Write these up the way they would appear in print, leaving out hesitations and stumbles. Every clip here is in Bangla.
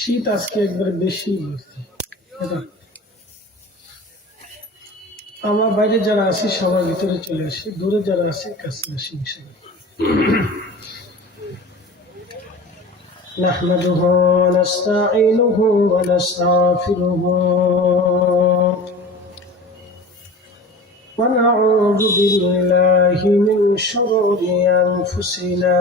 শীত আজকে একবারে বেশি। আমার বাইরে যারা আছি সবার ভিতরে চলে আসি, দূরে যারা আছে কাছে আসি ইনশাআল্লাহ। نحمده ونستعينه ونستغفره ونعوذ بالله من شرور أنفسنا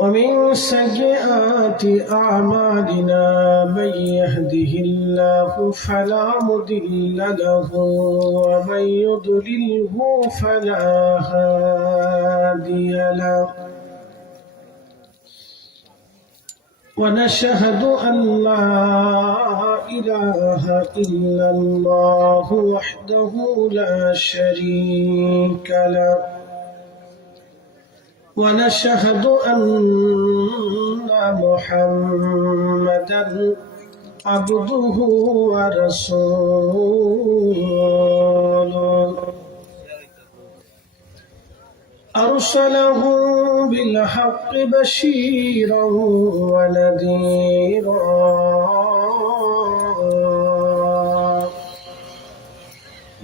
ومن سيئات أعمالنا من يهده الله فلا مضل له ومن يضلله فلا هادي له ونشهد أن لا إله إلا الله وحده لا شريك له ونشهد أن محمدا عبده ورسوله أرسله بالحق بشيرا ونذيرا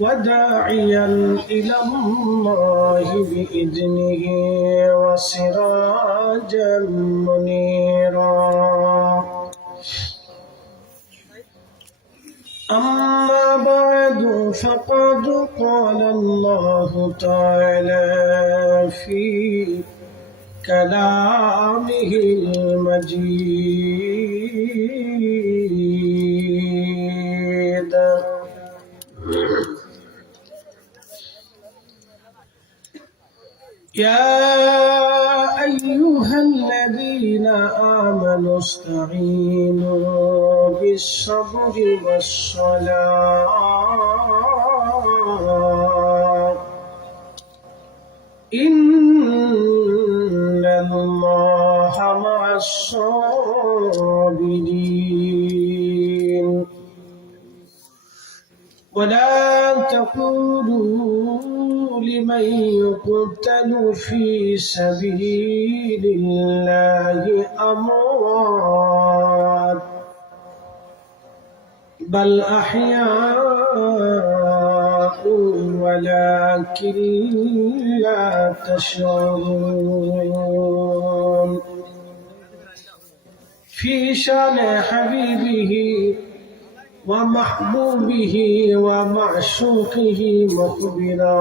وداعيا إلى الله بإذنه وسراجا منيرا أما بعد فقد قال الله تعالى في كلامه المجيد يا أيها الذين آمنوا استعينوا بالصبر والصلاة إن الله مع الصابرين ولا تقولوا لمن يقتل في سبيل الله أموات بل أحياء ولكن لا تشعرون في شان حبيبه ومحبوبه ومعشوقه مخبرا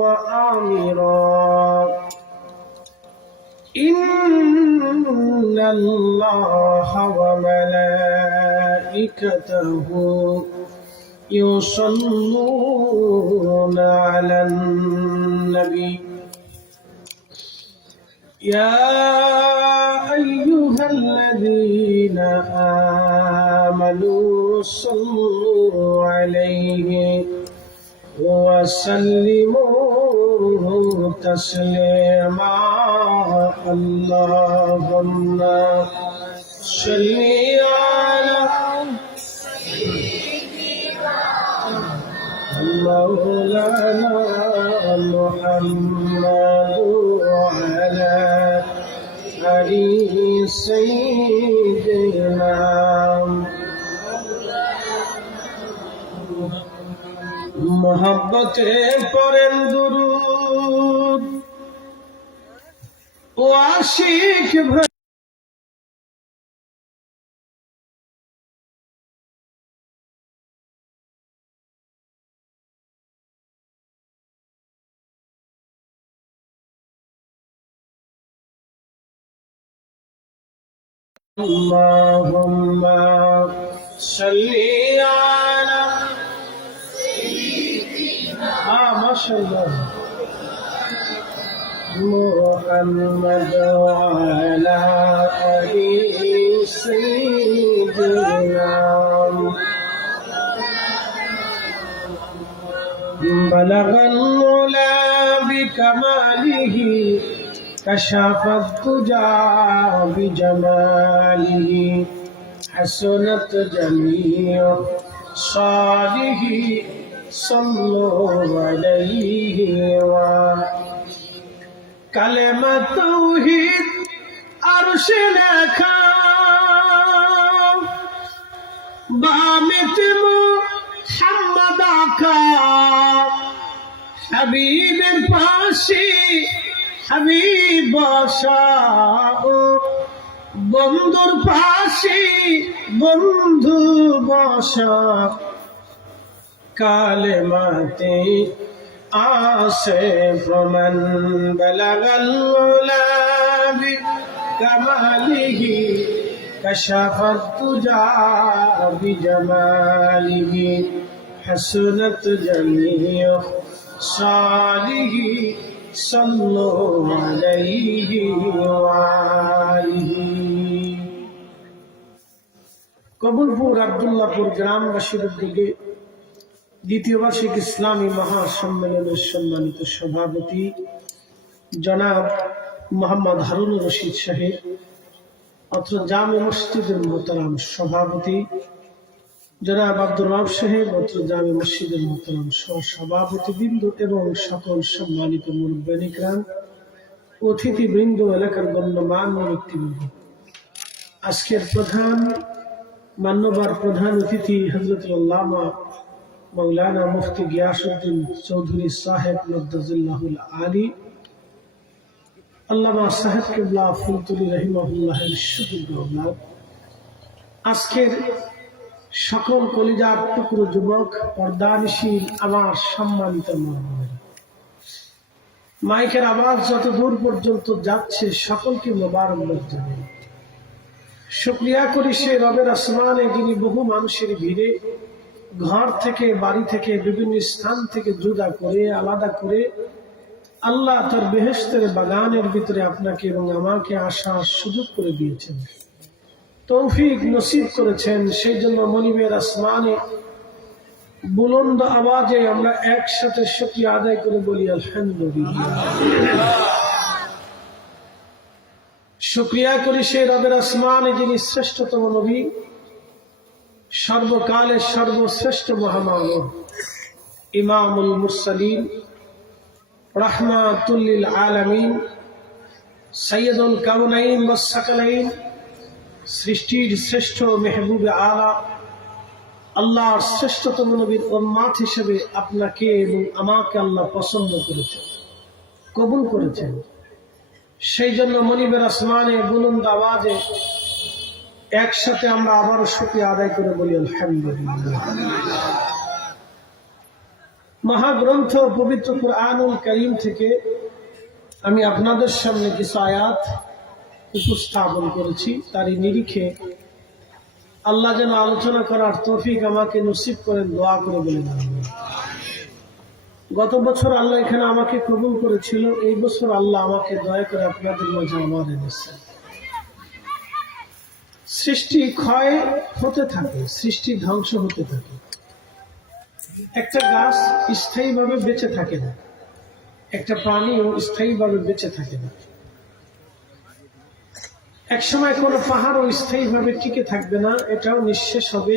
وآمرا إن الله وملائكته يصلون على النبي يا أيها الذين آمنوا صلوا عليه وسلموا تسليما اللهم صل على مولانا محمد وعلى آل سيدنا मोहब्बते पढ़ें दुरूद ओ आशिक اللهم صل على ما شاء الله محمد وعلى آل سيدنا بلغ العلا بكماله كشف الدجى بجماله حسنت جميع صالح صلوا عليه কালেমা তাওহীদ আরশে লেখা, বামিতে মুহাম্মদ আকা, হাবিবের পাশে হাবিব বসা, বন্ধুর পাশে বন্ধু বসা, কালেমাতে আসে প্রমাণ, বালাগাল উলা বিকামালিহি কাশাফাত তুজা বিজামালিহি, হাসনাত জামিউ সালিহি সাল্লু আলাইহি ওয়া আলিহি। কবুলপুর আব্দুল্লাহপুর গ্রামবাসীর উদ্যোগে দ্বিতীয় বার্ষিক ইসলামী মহাসম্মেলনের সম্মানিত সভাপতি জনাব মোহাম্মদ হারুনুর রশিদ সাহেব, অত্র জামে মসজিদের মোহতারাম সভাপতি জনাব আব্দুর রব সাহেব, অত্র জামে মসজিদের মোহতারাম সভাপতিবৃন্দ এবং সকল সম্মানিত মুরব্বিয়ান ইকরাম, অতিথিবৃন্দ, এলাকার গণ্যমান্য ব্যক্তিবৃন্দ, আজকের মান্যবর প্রধান অতিথি হযরত আল্লামা মাওলানা মুফতি গিয়াসউদ্দিন চৌধুরী সাহেব নদ্দাজুল্লাহুল আলী, আল্লামা সাহেব কিবলা ফুলতুলি রহিমাহুল্লাহের সুযোগ্য আওলাদ, আজকের সকল কলিজার টুকরো যুবক, পর্দানিশীল আমার সম্মানিত মা-বোনেরা, মাইকের আওয়াজ যত দূর পর্যন্ত যাচ্ছে সকলকে মোবারকবাদ জানাই। শুকরিয়া করি সে রবের আসমানে যিনি বহু মানুষের ভিড়ে ঘর থেকে, বাড়ি থেকে, বিভিন্ন স্থান থেকে জুদা করে, আলাদা করে আল্লাহ তার বেহেশতের বাগানের ভিতরে আপনাকে এবং আমাকে আসার সুযোগ করে দিয়েছেন, তৌফিক নসিব করেছেন। সেই জন্য মনিবের আসমানে বুলন্দ আওয়াজে আমরা একসাথে শুকরিয়া আদায় করে বলি আলহামদুলিল্লাহ। শুকরিয়া করি সেই রবের আসমানে যিনি শ্রেষ্ঠতম নবী, সর্বকালের সর্বশ্রেষ্ঠ মহামানব, ইমামুল মুরসালিন, রাহমাতুল লিল আলামিন, সাইয়্যিদুল কাউনাইন ওয়াস সাকালাইন, সৃষ্টির শ্রেষ্ঠ মেহবুবে আলা, আল্লাহর শ্রেষ্ঠতম নবীর উম্মত হিসেবে আপনাকে এবং আমাকে আল্লাহ পছন্দ করেছেন, কবুল করেছেন। সেই জন্য মনিবের আসমানে বুলন্দ আওয়াজে একসাথে আমরা আবারও শুকরিয়া আদায় করে বলি আলহামদুলিল্লাহ। মহাগ্রন্থ পবিত্র কুরআনুল কারীম থেকে আমি আপনাদের সামনে কিছু আয়াত উপস্থাপন করেছি, তারই নিরিখে আল্লাহ যেন আলোচনা করার তৌফিক আমাকে নসিব করেন, দোয়া করে বলে দেন। গত বছর আল্লাহ এখানে আমাকে কবুল করেছিল, এই বছর আল্লাহ আমাকে দয়া করে আপনাদের মাঝে আমার এনেছেন। সৃষ্টি ক্ষয় হতে থাকে, সৃষ্টি ধ্বংস হতে থাকে। একটা গাছ স্থায়ীভাবে বেঁচে থাকে না, একটা প্রাণীও স্থায়ীভাবে বেঁচে থাকে না। একসময় কোনো পাহাড়ও স্থায়ীভাবে টিকে থাকবে না, এটাও নিঃশেষ হবে।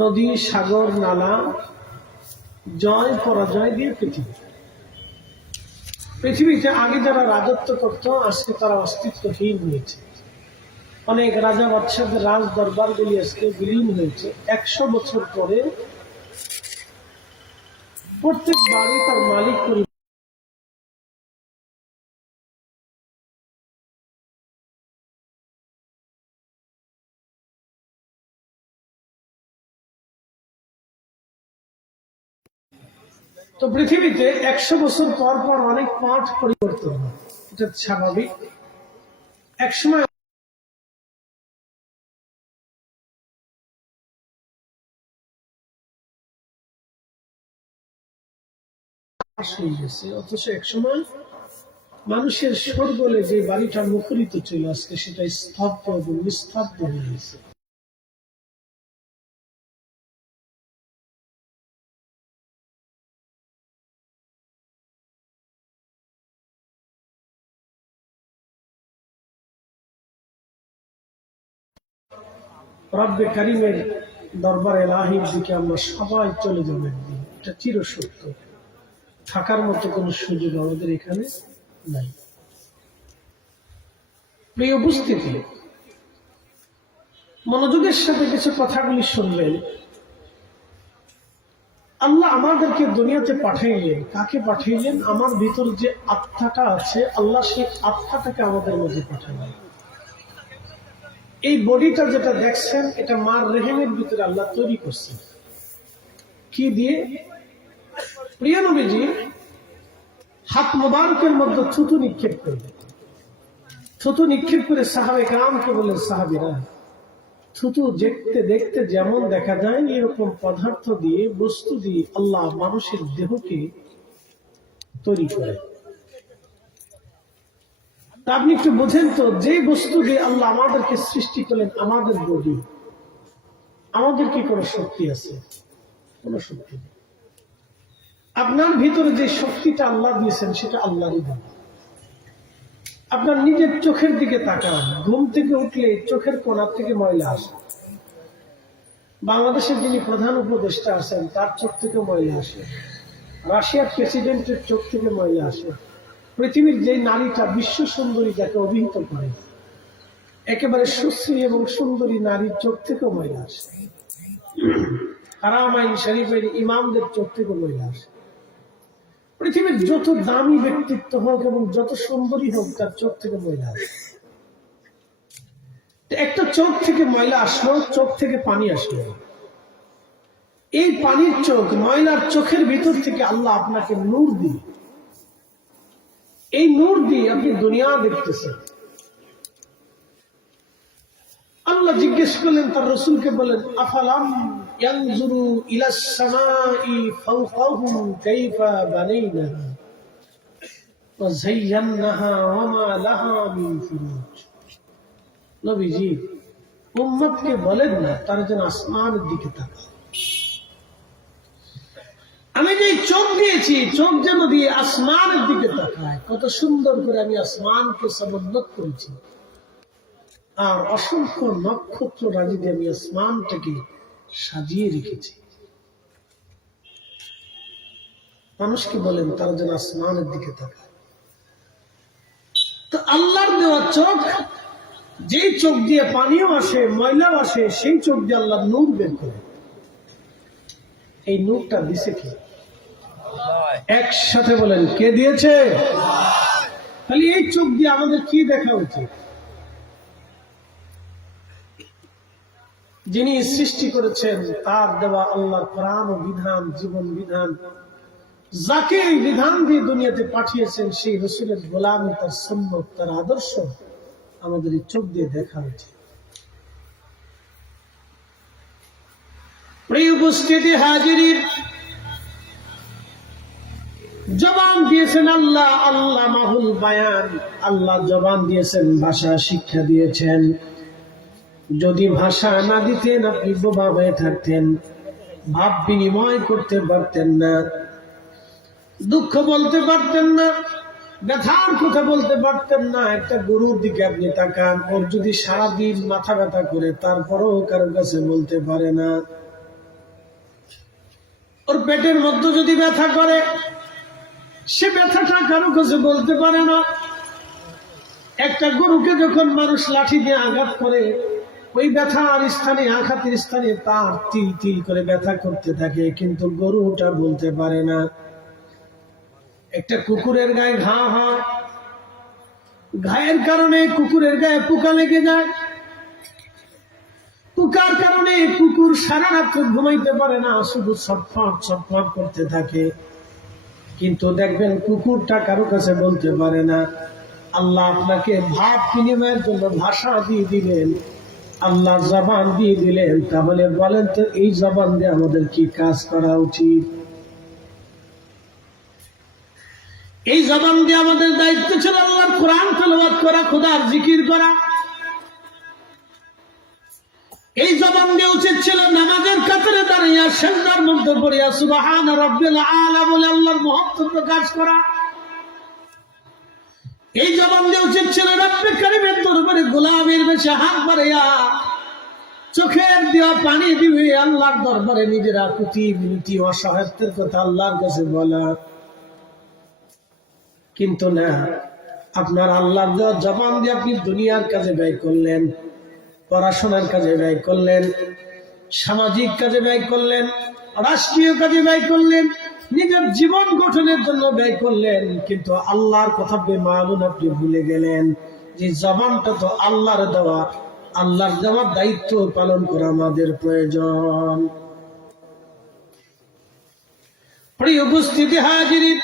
নদী, সাগর, নালা, জয় পরাজয় দিয়ে পৃথিবীতে আগে যারা রাজত্ব করত আজকে তারা অস্তিত্বহীন হয়েছে। অনেক রাজা বাদশাদের রাজ দরবারগুলি আজকে বিলীন হয়েছে। 100 বছর পরে প্রত্যেক বাড়ি তার মালিক তো পৃথিবীতে 100 বছর পর পর অনেক পাঠ পরিবর্তন হয়, এটা স্বাভাবিক। একসময় হয়ে গেছে, অথচ একসময় মানুষের শোরগোলে যে বাড়িটা মুখরিত ছিল আজকে সেটা স্তব্ধ এবং নিস্তব্ধ হয়ে গেছে। রব্বে কারিমের দরবারে ইলাহির দিকে আমরা সবাই চলে যাব একদিন, এটা চিরসত্য। থাকার মতো কোনো সুযোগ আমাদের এখানে নাই। প্রিয় উপস্থিতি, মনোযোগের সাথে কিছু কথাগুলি শুনবেন। আল্লাহ আমাদেরকে দুনিয়াতে পাঠাইলেন। কাকে পাঠাইলেন? আমার ভিতর যে আত্মাটা আছে, আল্লাহ সেই আত্মাটাকে আমাদের মধ্যে পাঠালেন। এই বডিটা যেটা দেখছেন, এটা মার রেহেমের ভিতরে আল্লাহ তৈরি করছেন। কি দিয়ে? প্রিয় নবীজি হাত মোবারকের মধ্যে থুতু নিক্ষেপ করবে। থুতু নিক্ষেপ করে সাহাবে কেরামকে বললেন, সাহাবীরা, থুতু দেখতে দেখতে যেমন দেখা যায়, এরকম পদার্থ দিয়ে, বস্তু দিয়ে আল্লাহ মানুষের দেহকে তৈরি করে। তা আপনি একটু বোঝেন তো, যে বস্তু দিয়ে আল্লাহ আমাদেরকে সৃষ্টি করলেন, আমাদের বডি, আমাদের কি কোনো শক্তি আছে? কোনো শক্তি নেই। আপনার ভিতরে যে শক্তিটা আল্লাহ দিয়েছেন, সেটা আল্লাহরই দেন। আপনার নিজের চোখের দিকে তাকান। ঘুম থেকে উঠলে চোখের কোণার থেকে ময়লা আসে। বাংলাদেশের যিনি প্রধান উপদেষ্টা আছেন, তার চোখ থেকে ময়লা আসে। রাশিয়ার প্রেসিডেন্টের চোখ থেকে ময়লা আসে। পৃথিবীর যে নারীটা বিশ্ব সুন্দরী, যাকে অভিহিত করে, একেবারে সুশ্রী এবং সুন্দরী নারীর চোখ থেকেও ময়লা আসে। হারামাইন শরীফের ইমামদের চোখ থেকে ময়লা আসে। পৃথিবীর যত দামি ব্যক্তিত্ব হোক এবং যত সুন্দরী হোক, তার চোখ থেকে ময়লা আসে। একটা চোখ থেকে ময়লা আসলো, চোখ থেকে পানি আসলো। এই পানির চোখ, ময়লার চোখের ভিতর থেকে আল্লাহ আপনাকে নূর দিয়ে, এই নূর দিয়ে আপনি দুনিয়া দেখতেছেন। আল্লাহ জিজ্ঞেস করলেন তার রাসূলকে, বলেন, আফালাম ইয়ানজুরু ইলাস সামাই ফাওকাহুম কাইফা বানাইনাহা ওয়া যায়্যানাহা ওয়া মা লাহা মিন ফুরুজ। নবীজি উম্মতকে বলেন না তারা যেন আসমানের দিকে তাকায়। আমি যে চোখ দিয়েছি, চোখ যেন দিয়ে আসমানের দিকে তাকায়। কত সুন্দর করে আমি আসমানকে সমুন্নত করেছি, আর অসংখ্য নক্ষত্র রাজি দিয়ে আমি আসমানটাকে সাজিয়ে রেখেছি। মানুষকে বলেন তারা যেন আসমানের দিকে তাকায়। তো আল্লাহর দেওয়া চোখ, যেই চোখ দিয়ে পানিও আসে, ময়লাও আসে, সেই চোখ দিয়ে আল্লাহ নূর বের করে। এই নূরটা দিছে কি? একসাথে বলেন, কে দিয়েছে? তাহলে এই চোখ দিয়ে আমাদের কি দেখা উচিত? যিনি সৃষ্টি করেছেন, তার দেওয়া আল্লাহর কোরআন ও বিধান, জীবন বিধান, যাকে এই বিধান দিয়ে দুনিয়াতে পাঠিয়েছেন, সেই রাসূলের গোলামি, তার সুন্নাত, তার আদর্শ আমাদের এই চোখ দিয়ে দেখা উচিত। প্রিয় উপস্থিতি, হাজিরিন, জবান দিয়েছেন আল্লাহ, আল্লাহ মাহুল বায়ান। আল্লাহ জবান দিয়েছেন, ভাষা শিক্ষা দিয়েছেন। যদি ভাষা না দিতেন, আপনি বোবা হয়ে থাকতেন, ভাব বিনিময় করতে পারতেন না, দুঃখ বলতে পারতেন না, ব্যথার কথা বলতে পারতেন না। একটা গরুর দিকে আপনি তাকান, ওর যদি সারাদিন মাথা ব্যথা করে, তারপরও কারো কাছে বলতে পারে না। ওর পেটের মধ্যে যদি ব্যথা করে, সে ব্যথাটা কারো কাছে বলতে পারে না। একটা গরুকে যখন মানুষ লাঠি দিয়ে আঘাত করে, ওই ব্যথার স্থানে, আঘাতের স্থানে তার তিল তিল করে ব্যথা করতে থাকে, কিন্তু গরুটা বলতে পারে না। একটা কুকুরের গায়ে ঘা হয়, ঘায়ের কারণে কুকুরের গায়ে পোকা লেগে যায়, পোকার কারণে কুকুর সারা রাত ঘুমাইতে পারে না, শুধু ছটফট ছটফট করতে থাকে। কিন্তু দেখবেন কুকুরটা কারো কাছে বলতে পারে না। আল্লাহ আপনাকে ভাব বিনিময়ের জন্য ভাষা দিয়ে দিলেন, আল্লাহ জবান দিয়ে দিলেন। তাহলে বলেন তো, এই জবান দিয়ে আমাদের কি কাজ করা উচিত? এই জবান দিয়ে আমাদের দায়িত্ব ছিল আল্লাহর কোরআন তেলাওয়াত করা, খোদার জিকির করা। এই জবান দিয়ে উচিত ছিল নামাজের কাতারে দাঁড়িয়ে সিজদার মধ্যে পড়িয়া সুবহান রাব্বিল আলা বলে আল্লাহর মহত্ব প্রকাশ করা। এই জবান দিয়ে উচিত ছিল রব্বে কারীমের দরবারে গোলামের বেশে হাত বাড়াইয়া চোখের দেওয়া পানি দিবে আল্লাহর দরবারে নিজের আকুতি বিনতি অসহায়ত্বের কথা আল্লাহর কাছে বলা। কিন্তু না, আপনার আল্লাহর দেওয়া জবান দিয়ে আপনি দুনিয়ার কাজে ব্যয় করলেন, পড়াশোনার কাজে ব্যয় করলেন, সামাজিক কাজে ব্যয় করলেন, রাষ্ট্রীয় কাজে ব্যয় করলেন, নিজের জীবন গঠনের জন্য ব্যয় করলেন, কিন্তু আল্লাহর কথা বেমালুম আপনি ভুলে গেলেন যে জবানটা তো আল্লাহর দেওয়া, আল্লাহর দেওয়া দায়িত্ব পালন করা আমাদের প্রয়োজন। প্রিয় উপস্থিতি হাজিরিন,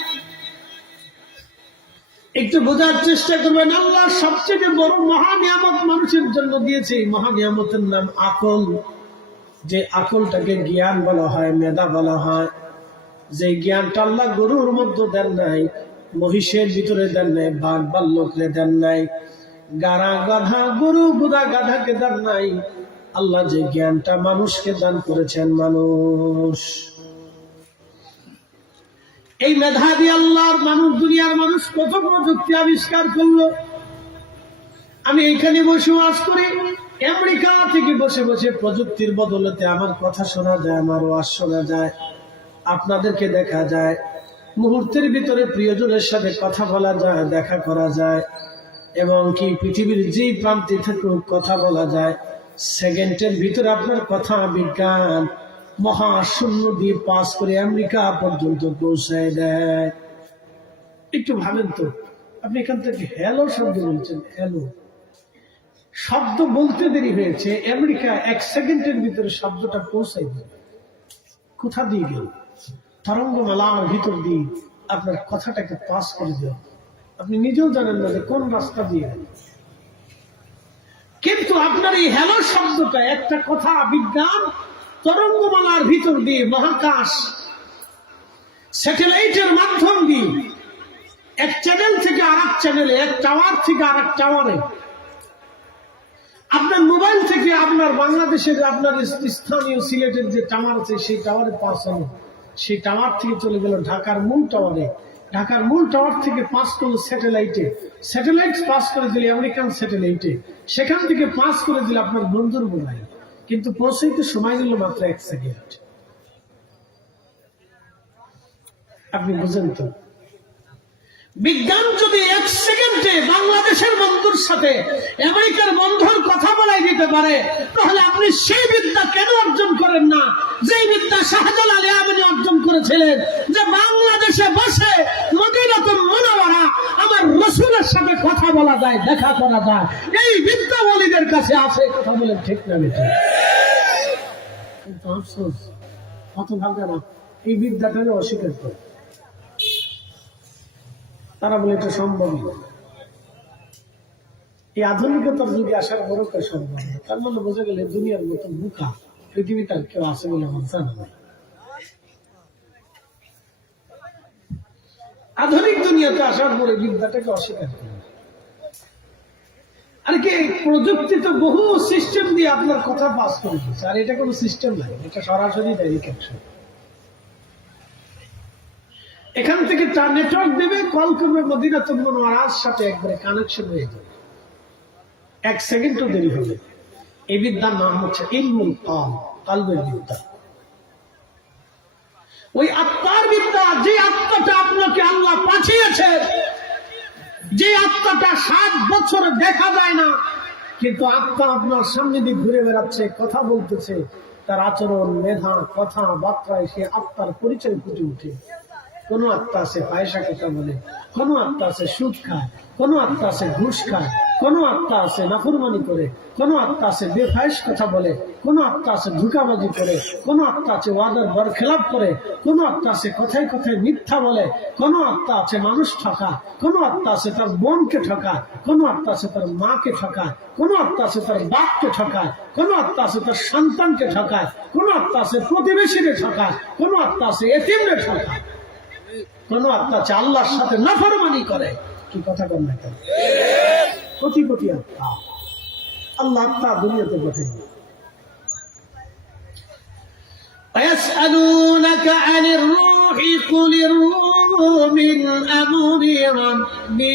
একটু বোঝার চেষ্টা করবেন, আল্লাহ সবচেয়ে বড় মহা নিয়ামত মানুষের জন্য দিয়েছে। এই মহা নিয়ামতের নাম আকল। যে আকলটাকে জ্ঞান বলা হয়, মেধা বলা হয়। যে জ্ঞানটা আল্লাহ গরুর মধ্যে দেন নাই, মহিষের ভিতরে দেন নাই, বাঘ ভাল্লুকরে দেন নাই, গাড়া গাধা গরু গুদা গাধাকে দেন নাই। আল্লাহ যে জ্ঞানটা মানুষকে দান করেছেন, মানুষ এই মেধা দিয়ে আল্লাহর মানুষ, দুনিয়ার মানুষ কত প্রযুক্তি আবিষ্কার করলো। আমি এখানে বসে ওয়াজ করি, আমেরিকা থেকে বসে বসে প্রযুক্তির বদলতে আমার কথা শোনা যায়, আমার ওয়াজ শোনা যায়, আপনাদেরকে দেখা যায়, মুহূর্তের ভিতরে প্রিয়জনের সাথে কথা বলা যায়, দেখা করা যায়, এবং কি পৃথিবীর যে প্রান্তে থেকে কথা বলা যায়। সেকেন্ডের ভিতরে আপনার কথা বিজ্ঞান মহাশূন্য দিয়ে পাস করে আমেরিকা পর্যন্ত পৌঁছায় দেয়। একটু ভাবেন তো, আপনি এখান থেকে হ্যালো শব্দ বলছেন, হ্যালো শব্দ বলতে দেরি হয়েছে, আমেরিকা 1 সেকেন্ডের ভিতরে শব্দটা পৌঁছাই দেবে। কোথা দিয়ে গেল? তরঙ্গমালার ভিতর দিয়ে আপনার কথাটাকে পাস করে দেওয়া। আপনি নিজেও জানেন না যে কোন রাস্তা দিয়ে গেল, কিন্তু আপনার এই হ্যালো শব্দটা একটা কথা বিজ্ঞান তরঙ্গমালার ভিতর দিয়ে, মহাকাশ স্যাটেলাইটের মাধ্যম দিয়ে, এক চ্যানেল থেকে আরেক চ্যানেলে, এক টাওয়ার থেকে আরেক টাওয়ারে, আপনার মোবাইল থেকে আপনার বাংলাদেশের, আপনার স্থানীয় সিলেটের যে টাওয়ার আছে সেই টাওয়ারে পৌঁছানো, সেই টাওয়ার থেকে চলে গেল ঢাকার মূল টাওয়ারে, ঢাকার মূল টাওয়ার থেকে পাস করলো স্যাটেলাইটে, স্যাটেলাইট পাস করে দিলে আমেরিকান স্যাটেলাইটে, সেখান থেকে পাস করে দিলে আপনার বন্ধুর মোবাইল, কিন্তু পৌঁছাইতে সময় নিল মাত্র 1 সেকেন্ড। আপনি বুঝেন তো, বিজ্ঞান যদি 1 সেকেন্ডে বাংলাদেশের বন্ধুর সাথে আমেরিকার বন্ধুর কথা বলাই দিতে পারে, তাহলে আপনি সেই বিদ্যা কেন অর্জন করেন না যে বিদ্যা শাহজালাল ইয়ামানি অর্জন করেছিলেন, যে বাংলাদেশে বসে মদিনাতুল মুনাওয়ারা আমার রাসূলের সাথে কথা বলা যায়, দেখা করা যায়। এই বিদ্যা ওলিদের কাছে আছে, কথা বলেন ঠিক না বেঠিক? কিন্তু আফসোস, হতভাগ্যরা এই বিদ্যাটাকে অস্বীকার করে। তারা বলে এটা সম্ভব না, এই আধুনিকতার যুগে আসার বড় করে সম্ভব না। তার মানে বোঝা গেলে দুনিয়ার মতো বোকা পৃথিবীতে আর কেউ আছে বলে আমার জানা নাই। আধুনিক দুনিয়াতে আসার পরে বিদ্যাটাকে অস্বীকার করে। আর কি প্রযুক্তি তো বহু সিস্টেম দিয়ে আপনার কথা পাস করে দিচ্ছে, আর এটা কোনো সিস্টেম নাই, এটা সরাসরি ডাইরেক্ট অ্যাকশন। এখান থেকে তার নেটওয়ার্ক দেবে, কল করবে, মদিনাতুল মুনাওয়ারার সাথে একবারে কানেকশন হয়ে যাবে, 1 সেকেন্ডও দেরি হবে। এই বিদ্যার নাম হচ্ছে ইলমুল কলব, কলবের বিদ্যা। ওই আত্মার বিদ্যা, যে আত্মাটা আপনাকে আল্লাহ পাঠিয়েছে, যে আত্মাটা 7 বছর দেখা যায় না, কিন্তু আত্মা আপনার সামনে দিয়ে ঘুরে বেড়াচ্ছে, কথা বলতেছে, তার আচরণ, মেধা, কথা বার্তায় সে আত্মার পরিচয় ফুটে উঠে। কোন আত্মা আছে পয়সা কথা বলে, কোন আত্মা আছে সুদ খায়, কোন আত্মা আছে ঘুষ খায়, কোন আত্মা আছে নাফরমানি করে, কোন আত্মা আছে বেফায়েশ কথা বলে, কোন আত্মা আছে ধোঁকাবাজি করে, কোন আত্মা আছে ওয়াদার বরখেলাপ করে, কোন আত্মা আছে কথায় কথায় মিথ্যা বলে, কোন আত্মা আছে মানুষ ঠকায়, কোন আত্মা আছে তার বোনকে ঠকায়, কোন আত্মা আছে তার মাকে ঠকায়, কোন আত্মা আছে তার বাপকে ঠকায়, কোন আত্মা আছে তার সন্তানকে ঠকায়, কোন আত্মা আছে প্রতিবেশীকে ঠকায়, কোন আত্মা আছে এতিমকে ঠকায়, কোন আত্মা আছে আল্লাহর সাথে নাফরমানি করে। কি কথা বল না কেন? কোটি কোটি আত্মা আল্লাহ আত্মা দুনিয়াতে পাঠিয়ে। ويسألونك عن الروح قل الروح من أمر ربي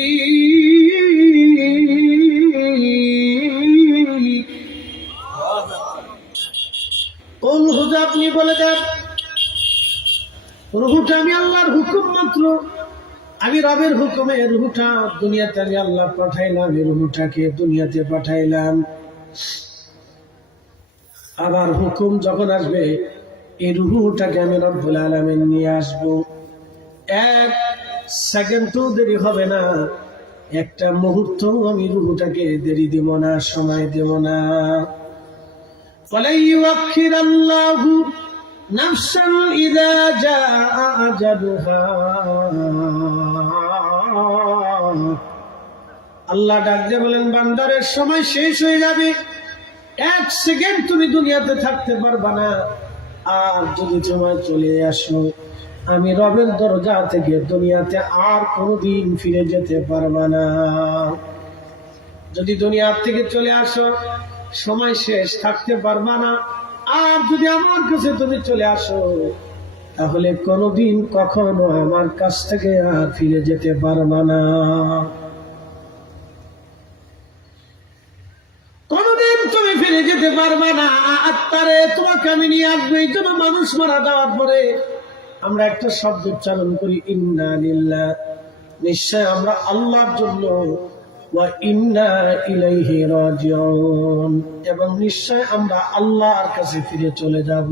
قل হুজুর আপনি বলে দেন, রূহটা আমি আল্লাহর হুকুম মাত্র। আমি রবের হুকুমে রুহটা দুনিয়াতে আমি আল্লাহ পাঠাইলাম, এই রুহটাকে দুনিয়াতে পাঠাইলাম। আবার হুকুম যখন আসবে এই রুহটাকে আমি রব্বুল আলামিন নিয়ে আসবো। এক সেকেন্ডও দেরি হবে না, একটা মুহূর্ত আমি রুহটাকে দেরি দেব না, সময় দেব না। ফালাই ইউআখিরাল্লাহু নাফসান ইযা জাআ আজালুহা। আল্লাহ ডাক দিয়ে বলেন, বান্দারের সময় শেষ হয়ে যাবে, এক সেকেন্ড তুমি দুনিয়াতে থাকতে পারবা না। আর যদি সময় চলে আসো, আমি রবের দরজা থেকে দুনিয়াতে আর কোনোদিন ফিরে যেতে পারবা না। যদি দুনিয়া থেকে চলে আসো, সময় শেষ, থাকতে পারবা না। আর যদি আমার কাছে তুমি চলে আসো, তাহলে কোনোদিন কখনো আমার কাছ থেকে আর ফিরে যেতে পারবা না। কোনোদিন তুমি ফিরে যেতে পারবা না। আত্মারে তোমাকে আমি নিয়ে আসবো। এই জন্য মানুষ মারা যাওয়ার পরে আমরা একটা শব্দ উচ্চারণ করি, ইন্না লিল্লাহ, নিশ্চয় আমরা আল্লাহর জন্য, ওয়া ইন্না ইলাইহি রাজিউন, এবং নিশ্চয় আমরা আল্লাহর কাছে ফিরে চলে যাব।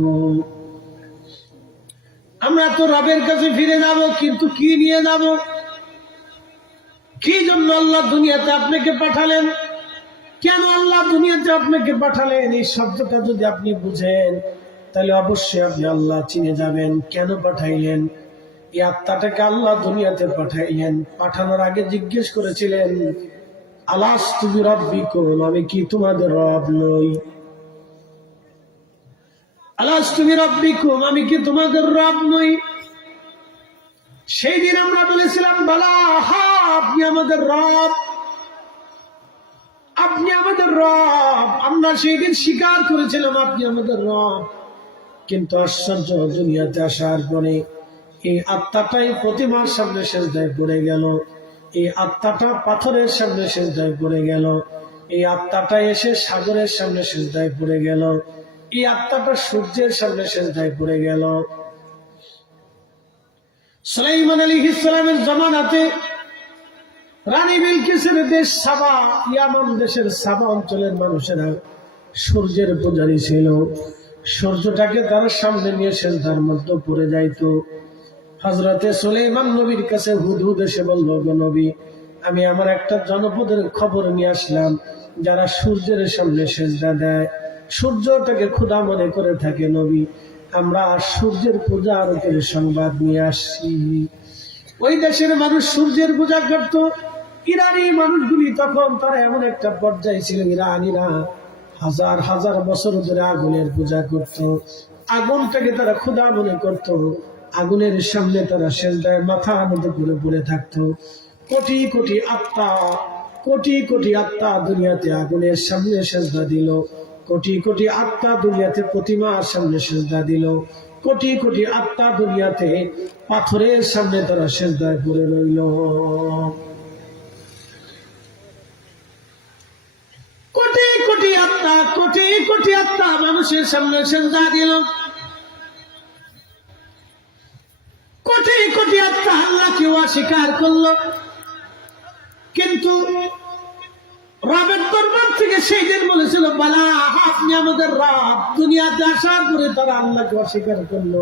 আমরা তো রবের কাছে ফিরে যাব, কিন্তু কি নিয়ে যাব? কি জন্য আল্লাহ দুনিয়াতে আপনাকে পাঠালেন? কেন আল্লাহ দুনিয়াতে আপনাকে পাঠালেন? এই শব্দটা যদি আপনি বুঝেন, তাহলে অবশ্যই আপনি আল্লাহ চিনে যাবেন। কেন পাঠাইলেন? এই আত্মাটাকে আল্লাহ দুনিয়াতে পাঠাইলেন। পাঠানোর আগে জিজ্ঞেস করেছিলেন, আলাস্তু বিরাব্বিকুম, আমি কি তোমাদের রব নই? আলাস্তু বিরাব্বিকুম, আমি কি তোমাদের রব নই? সেই দিন আমরা বলেছিলাম, বালা, হ্যাঁ আপনি আমাদের রব, আপনি আমাদের রব। আমরা সেই দিন স্বীকার করেছিলাম আপনি আমাদের রব। কিন্তু আশ্চর্য, দুনিয়াতে আসার পরে এই আত্মাটাই প্রতিমার সামনে সেজদায় পড়ে গেল। এই আত্মাটা পাথরের সামনে সেজদায় পড়ে গেল। এই আত্মাটা এসে সাগরের সামনে সেজদায় পড়ে গেল। এই আত্মাটা সূর্যের সামনে সেজদায় পড়ে গেল। সুলাইমান আলাইহিস সালামের জামানাতে রানী বিলকিসের দেশ সাবা, ইয়ামান দেশের সাবা অঞ্চলের মানুষেরা সূর্যের পূজারী ছিল। সূর্যটাকে তার সামনে নিয়ে সেজদার মধ্যে পড়ে যাইতো। হযরতে সুলাইমান নবীর কাছে হুদহুদ এসে বলল, গো নবী, আমি আমার একটা জনপদের খবর নিয়ে আসলাম, যারা সূর্যের সামনে সেজদা দেয়, সূর্যটাকে খোদা মনে করে থাকে। নবী, আমরা সূর্যের পূজা আরতের সংবাদ নিয়ে আসছি। ওই দেশের মানুষ সূর্যের পূজা করত। ইরানি মানুষগুলি তখন তারা এমন একটা পর্যায়ে ছিল, ইরানিরা হাজার হাজার বছর ধরে আগুনের পূজা করত। আগুনটাকে তারা খোদা মনে করত। আগুনের সামনে তারা সেজদায় মাথা নত করে পড়ে থাকতো। কোটি কোটি আত্মা, কোটি কোটি আত্মা দুনিয়াতে আগুনের সামনে সেজদা দিল। কোটি কোটি আত্মা দুনিয়াতে প্রতিমার সামনে সেজদা দিল। কোটি কোটি আত্মা দুনিয়াতে পাথরের সামনে তারা সেজদায় পড়ে রইল। কোটি কোটি আত্মা, কোটি কোটি আত্মা মানুষের সামনে সেজদা দিল। কোটি কোটি আত্মা আল্লাহকে অস্বীকার করলো। কিন্তু রবের দরবার থেকে সেই দিন বলেছিল, বালা, আপনি আমাদের রব। দুনিয়াতে আসার পরে তারা আল্লাহকে অস্বীকার করলো।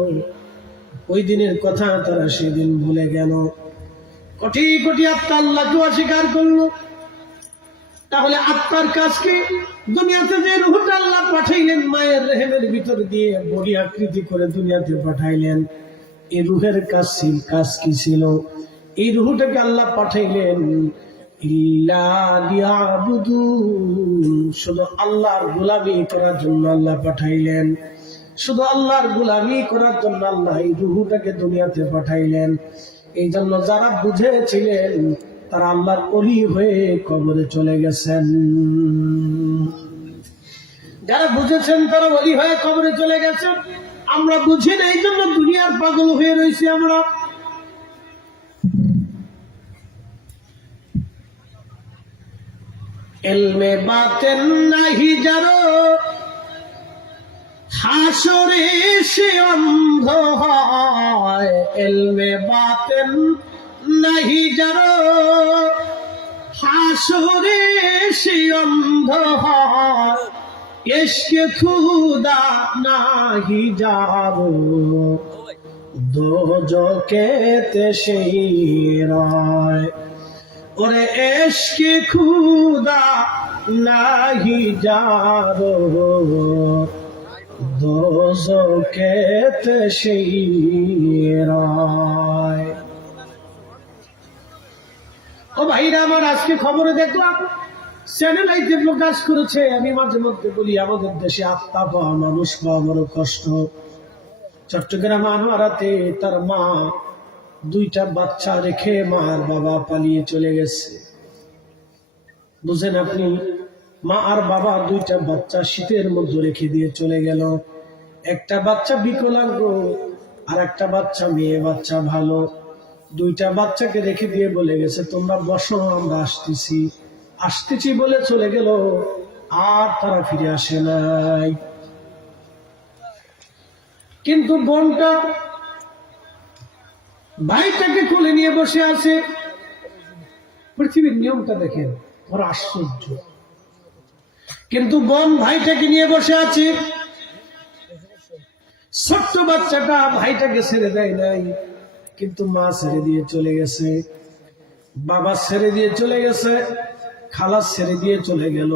ওই দিনের কথা তারা সেদিন ভুলে গেল। কোটি কোটি আত্মা আল্লাহকে অস্বীকার করলো। তাহলে আত্মার কাজ কি? দুনিয়াতে যে রূহটা আল্লাহ পাঠাইলেন মায়ের রেহেমের ভিতর দিয়ে বডি আকৃতি করে দুনিয়াতে পাঠাইলেন, এই রূহের কাজ কি ছিল? এই রূহটাকে আল্লাহ পাঠাইলেন শুধু আল্লাহর গোলামি করার জন্য আল্লাহ পাঠাইলেন। শুধু আল্লাহর গোলামি করার জন্য আল্লাহ এই রূহটাকে দুনিয়াতে পাঠাইলেন। এই জন্য যারা বুঝেছিলেন তারা আল্লাহর ওলি হয়ে কবরে চলে গেছেন। যারা বুঝেছেন তারা ওলি হয়ে কবরে চলে গেছেন। আমরা বুঝি না, এই জন্য দুনিয়ার পাগল হয়ে রয়েছি আমরা। ইলমে বাতেন নাহি যারো, হাসরে সে অন্ধ হয়। ইলমে বাতেন নাহি যারো হাসরে সে অন্ধকার ইশকে খুদা নাহি যারো দোজখেতে সেই রায় ওরে ইশকে খুদা নাহি যারো দোজখেতে সেই রায়। ও ভাইরা আমার, আজকে খবরে দেখলাম চ্যানেলাইতে প্রকাশ করেছে, আমি মাঝে মধ্যে বলি আমাদের দেশে আত্মা পাওয়া মানুষ পাওয়া বড় কষ্ট। চট্টগ্রাম আনোয়ারাতে তার মা দুইটা বাচ্চা রেখে মার বাবা পালিয়ে চলে গেছে। বুঝেন আপনি, মা আর বাবা দুইটা বাচ্চা শীতের মধ্যে রেখে দিয়ে চলে গেল। একটা বাচ্চা বিকলাঙ্গ আর একটা বাচ্চা মেয়ে বাচ্চা ভালো। দুইটা বাচ্চাকে রেখে দিয়ে বলে গেছে তোমরা বসো, আমরা আসতেছি বলে চলে গেল। আর তারা ফিরে আসে নাই। কিন্তু বোনটা ভাইটাকে কোলে নিয়ে বসে আছে। পৃথিবীর নিয়মটা দেখেন, বড় আশ্চর্য। কিন্তু বোন ভাইটাকে নিয়ে বসে আছে, ছোট্ট বাচ্চাটা ভাইটাকে ছেড়ে দেয় নাই, কিন্তু মা ছেড়ে দিয়ে চলে গেছে, বাবা ছেড়ে দিয়ে চলে গেছে, খালা ছেড়ে দিয়ে চলে গেল,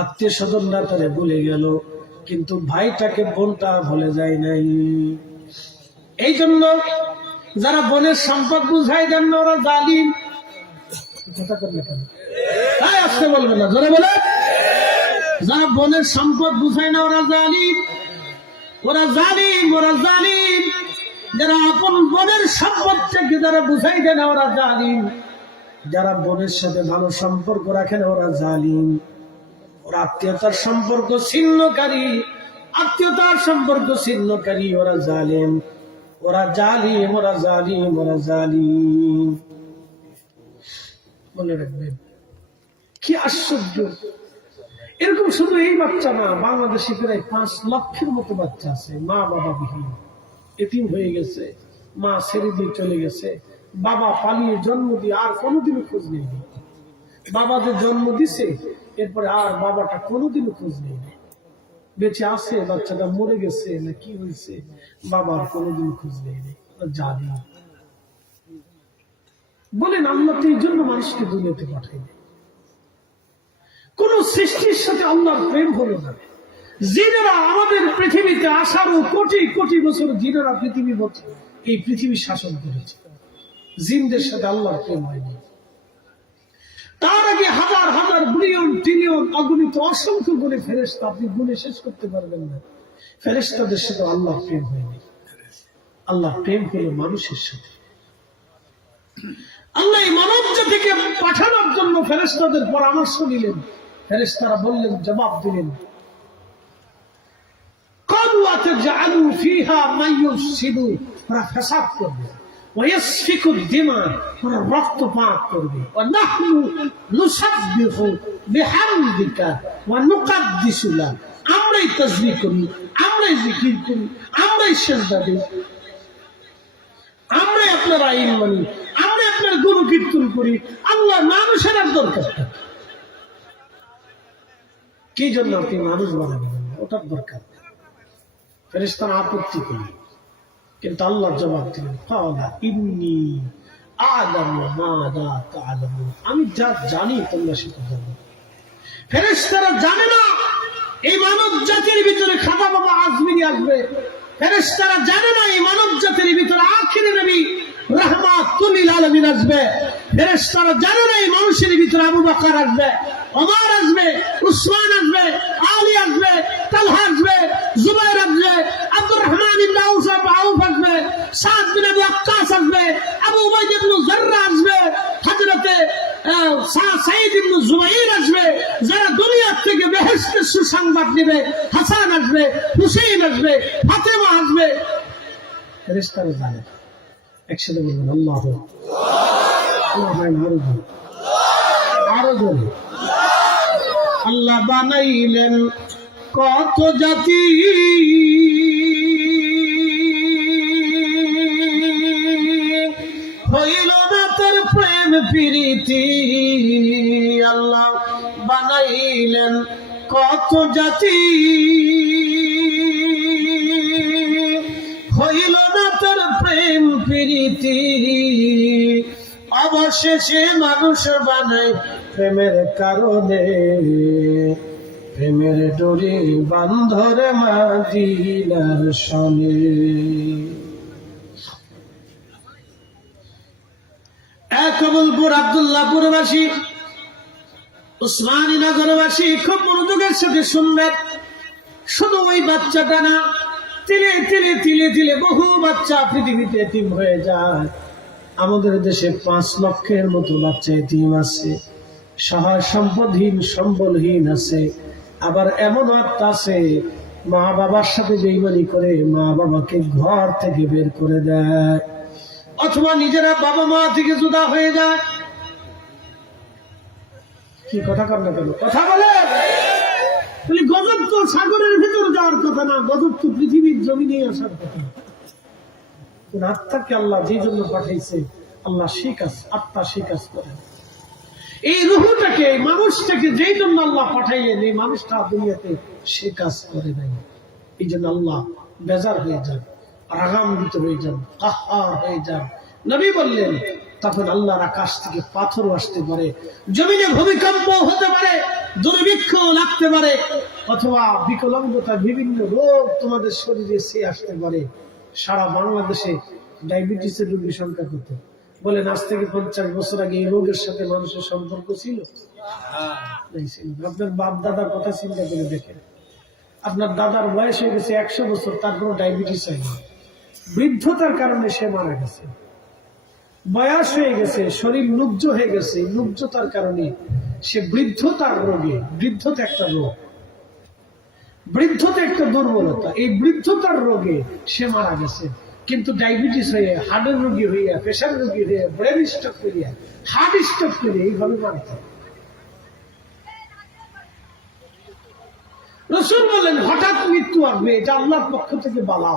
আত্মীয় স্বজনরা তারে ভুলে গেল, কিন্তু ভাইটাকে বোনটা ভুলে যায় নাই। এই জন্য যারা বোনের সম্পদ বুঝাই দেন না ওরা জালিম। কথা করলে কেন? তাই আসতে বলবে না, জোরে বলে। যারা বোনের সম্পদ বুঝায় না ওরা জালিম, ওরা জালিম, ওরা জালিম। যারা আপন বোনের সম্পদটাকে যারা বুঝাই দেয় না ওরা জালিম। যারা বোনের সাথে ভালো সম্পর্ক রাখে না ওরা জালিম। ওরা আত্মীয়তার সম্পর্ক ছিন্নকারী, আত্মীয়তার সম্পর্ক ছিন্নকারী, ওরা জালিম, ওরা জালিম, ওরা জালিম, ওরা জালিম। মনে রাখবেন, কি আশ্চর্য। এরকম শুধু এই বাচ্চা না, বাংলাদেশে প্রায় 5 লক্ষের মতো বাচ্চা আছে মা বাবা বিহীন, এতিম হয়ে গেছে, মা ছেড়ে দিয়ে চলে গেছে, বাবা পালিয়ে জন্ম দিয়ে আর কোনোদিনও খোঁজ নেই। বাবা যে জন্ম দিছে এরপরে আর বাবাটা কোনোদিনও খোঁজ নেই, বেঁচে আছে, বাচ্চাটা মরে গেছে না কি হয়েছে, বাবার কোনোদিন খোঁজ নেই। জানি বলেন, আল্লাহ তো এই জন্য মানুষকে দুনিয়াতে পাঠাইনি। কোন সৃষ্টির সাথে আল্লাহর প্রেম হলো না। জিনেরা আমাদের পৃথিবীতে আসারও কোটি কোটি বছর জিনেরা এই পৃথিবী শাসন করেছে, জিনদের সাথে আল্লাহর প্রেম হয়নি। তার আগে হাজার হাজার বিলিয়ন ট্রিলিয়ন অগণিত অসংখ্য গুণে ফেরেশতা, আপনি গুণে শেষ করতে পারবেন না। ফেরেশতাদের সাথে আল্লাহ প্রেম হয়নি। আল্লাহ প্রেম হলো মানুষের সাথে। আল্লাহ মানব জাতিকে পাঠানোর জন্য ফেরেশতাদের পরামর্শ নিলেন। ফেরেশতারা বললেন, জবাব দিলেন, ক্বালু আতাজআলু ফীহা মান ইউফসিদু, ওরা ফাসাদ করবে, ওয়ায়াসফিকু দিমা, ওরা রক্তপাত করবে, ওয়া নাহনু নুসাব্বিহু বিহামদিকা ওয়া নুকাদ্দিসু লাক, আমরাই তাসবিহ করি, আমরাই জিকির করি, আমরাই সিজদা দিই, আমরাই আপনার আইন মানি, আমরা আপনার গুণ কীর্তন করি। আল্লাহ মানুষের আর দরকার কি জন্য আপনি মানুষ বানাবেন? ওটার দরকার। ফেরেশতারা আপত্তি করলেন, কিন্তু আল্লাহ জবাব দিলেন, ক্বালা ইন্নী আ'লামু মা লা তা'লামুন, আমি যা জানি তোমরা সেটা জানো। ফেরেশতারা জানে না এই মানব জাতির ভিতরে খাজা বাবা আজমিরি আসবে। ফেরেশতারা জানে না এই মানব জাতির ভিতরে আখিরি নবী রাহমাতুল লিল আলামিন আসবে। ফেরেশতারা জানে না এই মানুষের ভিতরে আবু বকর আসবে, ওমর আসবে, উসমান আসবে, আলী আসবে, তালহা আসবে, জুবাইর আসবে, আব্দুর রহমান ইবনে আউফ আসবে, সাদ বিন আবি ওয়াক্কাস আসবে, আবু উবাইদা ইবনে জাররা আসবে, হযরতে সাঈদ ইবনে জুবাইর আসবে। যারা দুনিয়া থেকে বেহেশতের সুসংবাদ নেবে, হাসান আসবে, হুসাইন আসবে, ফাতেমা আসবে। ফেরেশতারা জানে। একসাথে বলবেন আল্লাহু আকবার, আরো জোরে। আল্লাহ বানাইলেন কত জাতি, হইল না তার প্রীতি আল্লাহ বানাইলেন কত জাতি, হইল না তার প্রেম প্রীতি, অবশেষে মানুষ বানায় প্রেমের কারণে, প্রেমের ডোরে বান্ধরে মাদিনার সনে। কবুলপুর আব্দুল্লাহপুরবাসী, উসমানী নগরবাসী খুব মনোযোগের সাথে শুনবেন। শুধু ওই বাচ্চাটা না, তিলে তিলে তিলে তিলে বহু বাচ্চা পৃথিবীতে এতিম হয়ে যায়। আমাদের দেশে 5 লক্ষের মতো বাচ্চা এতিম আছে, সহায় সম্পদহীন সম্বলহীন আছে। আবার এমন আত্মা আছে মা বাবার সাথে বেঈমানি করে মা বাবাকে ঘর থেকে বের করে দেয়, অথবা নিজেরা বাবা মা থেকে জুদা হয়ে যায়। কি কথা কর না কেন, কথা বলে। গজব তো সাগরের ভিতর যাওয়ার কথা না, গজব তো পৃথিবীর জমিনে আসার কথা। আত্মাকে আল্লাহ যে জন্য পাঠাইছে, আল্লাহ সেই কাজ, আত্মা সেই কাজ করে। এই রুহটাকে, মানুষটাকে যেই জন্য আল্লাহ পাঠাইলেন, এই মানুষটা দুনিয়াতে সে কাজ করে নাই। এই জন্য আল্লাহ বেজার হয়ে যান, রাগান্বিত হয়ে যান, কাহ্হার হয়ে যান। নবী বললেন তখন আল্লাহর আকাশ থেকে পাথর আসতে পারে, জমিনে ভূমিকম্প হতে পারে, দুর্ভিক্ষ লাগতে পারে, অথবা বিকলাঙ্গতা, বিভিন্ন রোগ তোমাদের শরীরে সে আসতে পারে। সারা বাংলাদেশে ডায়াবেটিসের রোগীর সংখ্যা কত বলেন? আজ থেকে 50 বছর আগে এই রোগের সাথে মানুষের সম্পর্ক ছিল? আপনার বাপ দাদার কথা চিন্তা করে দেখেন, আপনার দাদার বয়স হয়ে গেছে 100 বছর, তারপর ডায়াবেটিস হয়নি। বৃদ্ধতার কারণে সে মারা গেছে। বয়স হয়ে গেছে, শরীর নুব্জ হয়ে গেছে, নুব্জতার কারণে সে বৃদ্ধতার রোগে, বৃদ্ধতা একটা রোগ, বৃদ্ধতা একটা দুর্বলতা, এই বৃদ্ধতার রোগে সে মারা গেছে। কিন্তু ডায়াবেটিস হয়ে, হার্টের রোগী হইয়া, প্রেশার রোগী হইয়া, ব্রেন স্ট্রোক করিয়া, হার্ট স্ট্রোক করে এইভাবে মারত। রাসূল বলেন হঠাৎ মৃত্যু আসবে, এটা আল্লাহর পক্ষ থেকে বালা।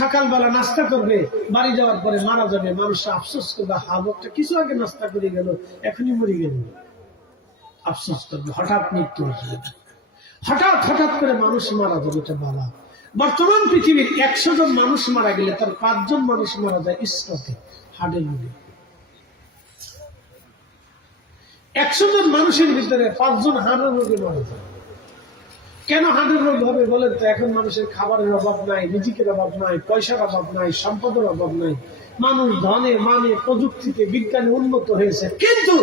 সকালবেলা নাস্তা করবে, বাড়ি যাওয়ার পরে মারা যাবে, মানুষ আফসোস করবে, হাবকটা কিছু আগে নাস্তা করে গেল, এখনই মরে গেল, আফসোস করবে। হঠাৎ মৃত্যু আসবে, হঠাৎ হঠাৎ করে মানুষ মারা যাবে, এটা বালা। বর্তমান পৃথিবীর 100 জন মানুষ মারা গেলে তার 5 জন মানুষ মারা যায় স্ট্রোকে, হার্টের রোগে। 100 জন মানুষের ভিতরে 5 জন হার্টের রোগে মারা যায়। কেন হার্টের রোগ হবে বলেন তো? এখন মানুষের খাবারের অভাব নাই, রিজিকের অভাব নাই, পয়সার অভাব নাই, সম্পদের অভাব নাই। মানুষ ধনে মানে প্রযুক্তিতে বিজ্ঞানে উন্নত হয়েছে, কিন্তু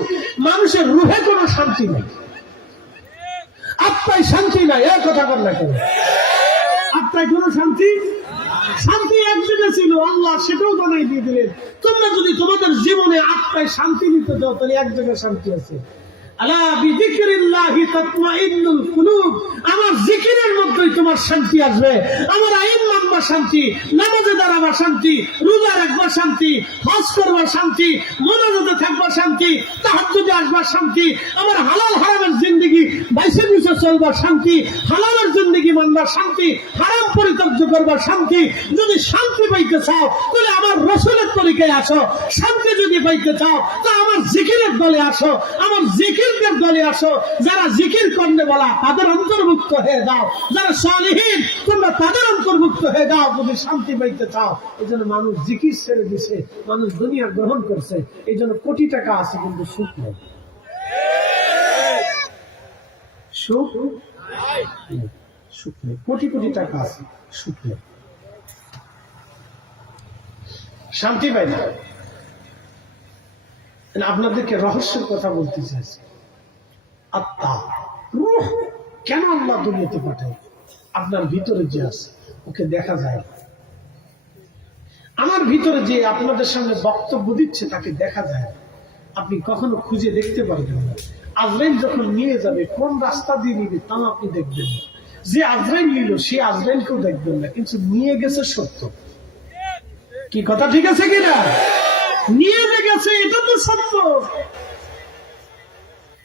মানুষের রুহে কোনো শান্তি নাই, আত্মায় শান্তি নাই। এক কথা বল না কেন? আত্মায় কোনো শান্তি, শান্তি এক জায়গায় ছিল, আল্লাহ সেটাও জানাই দিয়ে দিলেন। তোমরা যদি তোমাদের জীবনে আত্মায় শান্তি নিতে চাও, তাহলে এক জায়গায় শান্তি আছে। আলা বিযিকরিল্লাহি তাতমাইন্নুল কুলুব, আমার জিকিরের মধ্যেই তোমার শান্তি আসবে। আমার আইন মানবা শান্তি, নামাজে দাঁড়াবা শান্তি, রোজা রাখবা শান্তি, হজ করবা শান্তি, মুনাজাতে থাকবা শান্তি, তাহাজ্জুদে আসবা শান্তি, আমার হালাল হারামের জিন্দেগি বাইসে বুঝে চলবা শান্তি, হালালের জিন্দেগি মানবা শান্তি, হারাম পরিত্যাগ করবা শান্তি। যদি শান্তি পাইতে চাও তাহলে আমার রাসূলের তরিকায় আসো, শান্তি যদি পাইতে চাও তা আমার জিকিরের দলে আসো, আমার জিকির দলে আসো। যারা জিকির করতে বলা তাদের অন্তর্ভুক্ত হয়ে যাও, যারা সালেহীন তোমরা তাদের অন্তর্ভুক্ত হয়ে যাও যদি শান্তি পাইতে চাও। এই জন্য মানুষ জিকির ছেড়ে দিছে, মানুষ দুনিয়া গ্রহণ করছে। এই জন্য কোটি টাকা আছে কিন্তু সুখ নেই, সুখ নেই। কোটি কোটি টাকা আছে, সুখ নেই, শান্তি পাই না। আপনাদেরকে রহস্যের কথা বলতে চাইছি। আত্মা, রূহ কেন আল্লাহ দুনিয়াতে পাঠায়? আপনার ভিতরে যে আছে ওকে দেখা যায়। আমার ভিতরে যে আপনাদের সামনে বক্তব্য দিচ্ছে তাকে দেখা যায়, আপনি কখনো খুঁজে দেখতে পারবেন না। আজরাইল যখন নিয়ে যাবে, কোন রাস্তা দিয়ে নিবে তাও আপনি দেখবেন না। যে আজরাইল নিল সে আজরাইলকেও দেখবেন না, কিন্তু নিয়ে গেছে সত্য। কি কথা ঠিক আছে কিনা? নিয়ে গেছে এটা তো সত্য,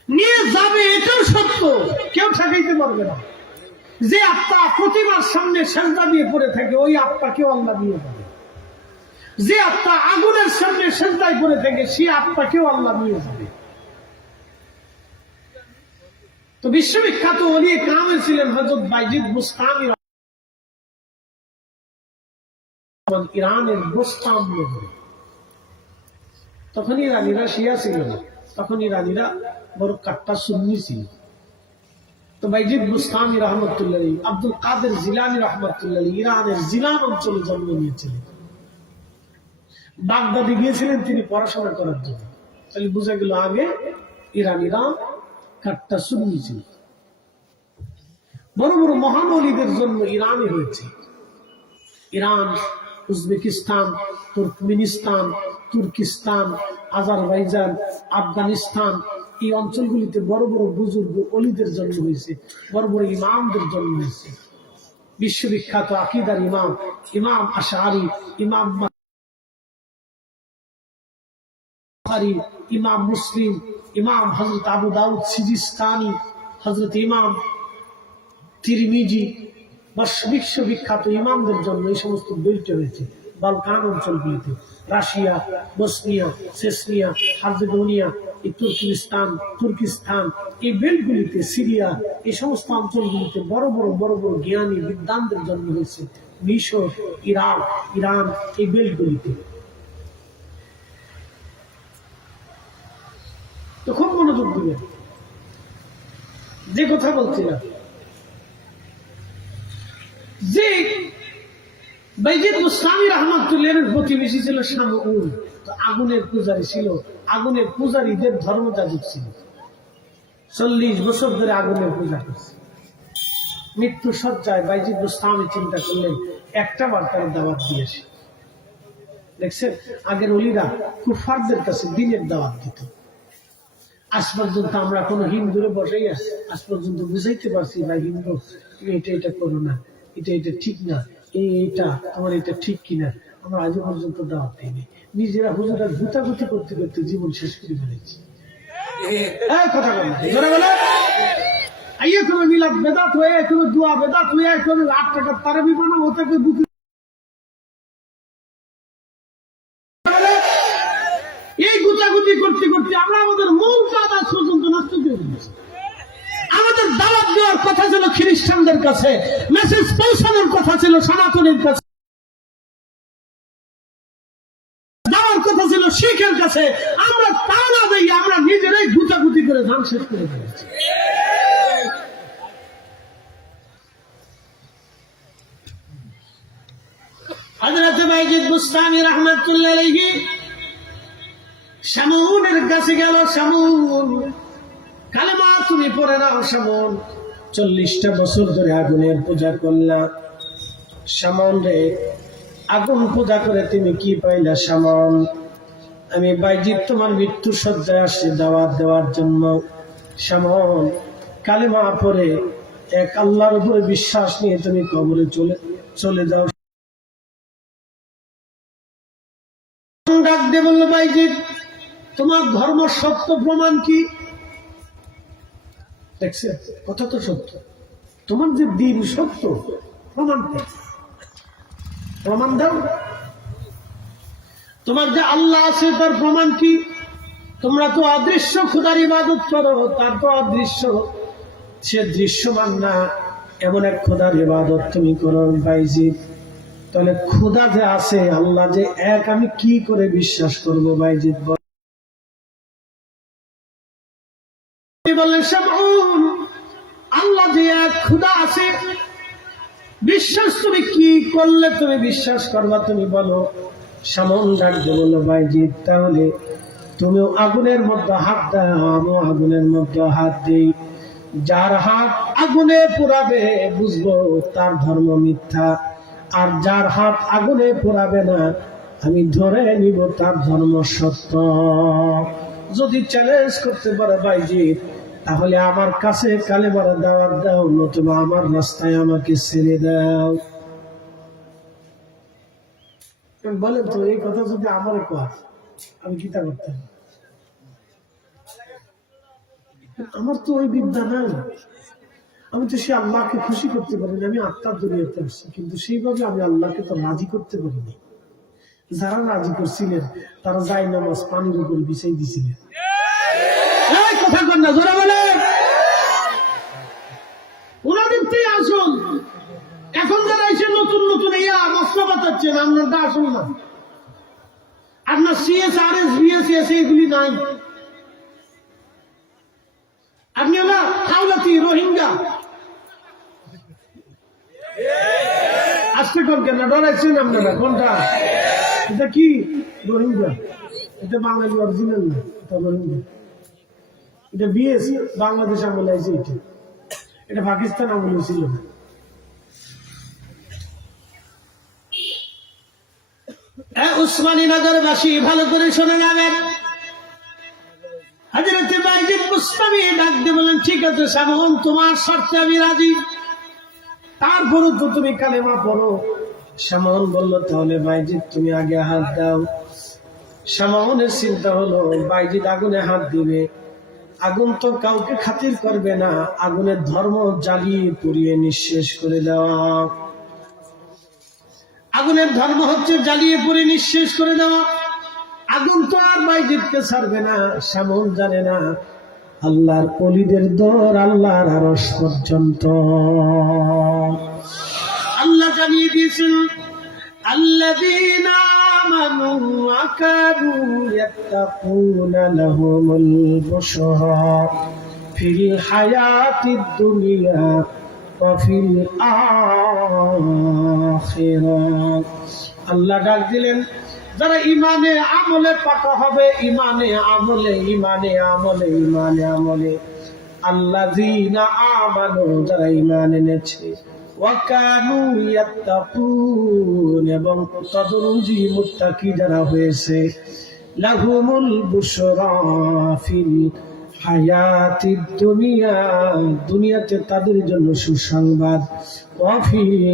নিয়ে যাবে এটাও সত্য, কেউ ঠেকাইতে পারবে না। যে আত্মা প্রতিমার সামনে সেজদা দিয়ে পড়ে থাকে ওই আত্মা কেউ আল্লাহ নিয়ে যাবে। যে আত্মা আগুনের সামনে সেজদায় করে থেকে সে আত্মাকেও আল্লাহ নিয়ে যাবে। তো বিশ্ববিখ্যাত ওলি কামেল ছিলেন হযরত বাইজিদ বুস্তামি, ইরানের বুস্তান নগরে। তখন ইরানিরা শিয়া ছিল না, তখন ইরানিরা বড় কাট্টা সুন্নি ছিল। তো বাইজিদ বুস্তামি রহমতুল্লাহ, আব্দুল কাদের জিলানী রহমতুল্লাহ ইরানের জিলান অঞ্চলে জন্ম নিয়েছিলেন। বাগদাদে গিয়েছিলেন তিনি পড়াশোনা করার জন্য। তাহলে বোঝা গেল আগে ইরানিরা কাট্টা সুন্নি ছিল। বড় বড় মহান ওলিদের জন্য ইরানে হয়েছে। Iran, Uzbekistan, Turkmenistan, Turkestan, Azerbaijan, Afghanistan, এই অঞ্চলগুলিতে বড় বড় বুজুর্গ ওলিদের জন্ম হয়েছে, বড় বড় ইমামদের জন্ম হয়েছে। বিশ্ববিখ্যাত আকীদার ইমাম, ইমাম আশআরী, ইমাম বুখারী, ইমাম মুসলিম, ইমাম হযরত আবু দাউদ সিজিস্তানি, হযরত ইমাম তিরমিজি, বিশ্ববিখ্যাত ইমামদের জন্য এই সমস্ত বেল্ট হয়েছে বালকান অঞ্চলগুলিতে। Russia, Bosnia, Chechnya, Herzegovina, Turkestan, এই বেল্টগুলিতে, সিরিয়া, এই সমস্ত অঞ্চলগুলিতে বড় বড় জ্ঞানী বিদ্বানদের জন্ম হয়েছে। মিশর, ইরাক, ইরান, এই বেল্টগুলিতে। তো খুব মনোযোগ দিবেন, যে কথা বলছিলাম যে বাইজিদ বুস্তামি রহমাতুল্লাহর প্রতিবেশী ছিল শামউন। তো আগুনের পূজারী ছিল, আগুনের পূজারীদের ধর্মযাজক ছিল। 40 বছর ধরে আগুনের পূজা করছে। মৃত্যু সজ্জায় বাইজিদ বুস্তামি চিন্তা করলেন একটা বার তার দাওয়াত দিয়েছে। দেখছেন আগের ওলিরা কুফারদের কাছে দিনের দাওয়াত দিত। আজ পর্যন্ত আমরা কোন হিন্দুরে বসেই আছি, আজ পর্যন্ত বুঝাইতে পারছি ভাই হিন্দু তুমি এটা করো না, এটা ঠিক না, এইটা তোমার এটা ঠিক কিনা, আমরা আজ পর্যন্ত দাওয়াত দিইনি। নিজেরা হুজুরা গুতাগুতি করতে করতে জীবন শেষ করে ফেলেছি। কথা বলে আইয়ে কোনো মিলাদ বেদাত হয়ে, কোনো দোয়া বেদাত হয়ে, কোনো লাখ টাকার তারাবি বানাও, ওটাকে বুকে এই গুতাগুতি করতে করতে আমরা আমাদের মূল কাজ আজ পর্যন্ত নষ্ট করে দিয়েছি। আমাদের দাওয়াত দেওয়ার কথা ছিল খ্রিস্টানদের কাছে, মেসেজ পৌঁছানোর কথা ছিল সনাতনের কাছে, দেওয়ার কথা ছিল শিখের কাছে। আমরা তা না দিয়ে আমরা নিজেরাই গুতাগুতি করে ধান শেষ করে দিয়েছি। হযরত বাইজিদ বুস্তামি রাহমাতুল্লাহ আলাইহি শামউনের কাছে গেল। শামউন, কালেমা তুমি পড়ে নাও। শামউন, 40টা বছর ধরে আগুনের পূজা করলা। শামউন রে, আগুন পূজা করে তুমি কি পাইলা? শামউন, আমি বাইজিদ তোমার মৃত্যু সজ্জায় আসছি দাওয়াত দেওয়ার জন্য। শামউন, কালেমা পড়ে এক আল্লাহর উপরে বিশ্বাস নিয়ে তুমি কবরে চলে যাও। ডাক দিয়ে বলল, বাইজিদ তোমার ধর্ম সত্য, প্রমাণ কি? দেখছে কথা তো সত্য, তোমার যে দিন সত্য, প্রমাণ প্রমাণ দাও। তোমার যে আল্লাহ আছে তার প্রমাণ কি? তোমরা তো অদৃশ্য খোদার ইবাদত করো, তার তো অদৃশ্য, সে দৃশ্যমান না এমন এক খোদার ইবাদত তুমি করো। বাইজিদ, তাহলে খোদা যে আছে, আল্লাহ যে এক, আমি কি করে বিশ্বাস করবো? বাইজিদ বলেন, শামউন, আল্লাহ যে এক খোদা আছে, বিশ্বাস তুমি কি করলে তুমি বিশ্বাস করবা, তুমি বলো। শামউন ডাকতে বলল, বাইজিদ তাহলে তুমিও আগুনের মধ্যে হাত দাও, আমিও আগুনের মধ্যে হাত দিই। যার হাত আগুনে পোড়াবে বুঝবো তার ধর্ম মিথ্যা, আর যার হাত আগুনে পোড়াবে না আমি ধরে নিব তার ধর্ম সত্য। যদি চ্যালেঞ্জ করতে পারো বাইজিদ, তাহলে আমার কাছে কালেমার দাওয়াত দাও, নতুবা আমার রাস্তায় আমাকে ছেড়ে দাও। বলেন তো, এই কথা যদি আমার কয় আমি কি তা করতে? আমার তো ওই বিদ্যা নাই, আমি তো সে আল্লাহকে খুশি করতে পারিনি। আমি আত্মার দুনিয়াতে আসছি, কিন্তু সেইভাবে আমি আল্লাহকে তো রাজি করতে পারিনি। যারা রাজি করছিলেন তারা যাই নামাজ পানির উপর বিছাই দিছিলেন। কথা কন না, জোরে বলেন। ওনাদের আসুন, এখন যারা এসে নতুন নতুন মশলা বাতাচ্ছেন, আপনারটা আসুন না। আপনার CSRS BSS এগুলি নাই। আপনি হলো হাওলাতি রোহিঙ্গা। আজকে কোন কেন ডরাইছেন আপনারা? কোনটা? এটা কি রোহিঙ্গা? এটা বাঙালি অরিজিনাল না, এটা রোহিঙ্গা। এটা BS বাংলাদেশ আমলে আছে, এটা পাকিস্তান আমলে ছিল। উসমানীনগরবাসী ভালো করে শুনে যাবেন। হযরত বাইজিদ বুস্তামি ডাক দিয়ে বলেন, ঠিক আছে শামউন, তোমার শর্তে আমি রাজি, তারপরও তো তুমি কালেমা পড়ো। শামউন বলল, তাহলে বাইজিদ তুমি আগে হাত দাও। শামউনের চিন্তা হলো, বাইজিদ আগুনে হাত দিবে, আগুন তো কাউকে খাতির করবে না, আগুনের ধর্ম জ্বালিয়ে পুড়িয়ে নিঃশেষ করে দেওয়া। আগুনের ধর্ম হচ্ছে জ্বালিয়ে পুড়ে নিঃশেষ করে দেওয়া। আগুন তো আর বাইজিদকে ছাড়বে না। শামউন জানে না আল্লাহর ওলিদের দৌড় আল্লাহর আরশ পর্যন্ত। আল্লাহ জানিয়ে দিয়েছেন, আল্লাযীনা আমানু ওয়া কানু ইয়াত্তাকুনা লাহুমুল বুশরা ফিল হায়াতিদ দুনিয়া ওয়া ফিল আখিরাহ। আল্লাহ ডাক দিলেন, যারা ইমানে আমলে পাকা হবে, ইমানে আমলে, ইমানে আমলে, ইমানে আমলে। আল্লাযীনা আমানু, যারা ঈমান এনেছে, ওয়া কানু ইয়াত্তাকুন, এবং তদরুজি মুত্তাকি যারা হয়েছে, লাহুমুল বুশরা ফিল হায়াতিদ দুনিয়া, দুনিয়াতে তাদের জন্য সুসংবাদ, ওয়া ফিল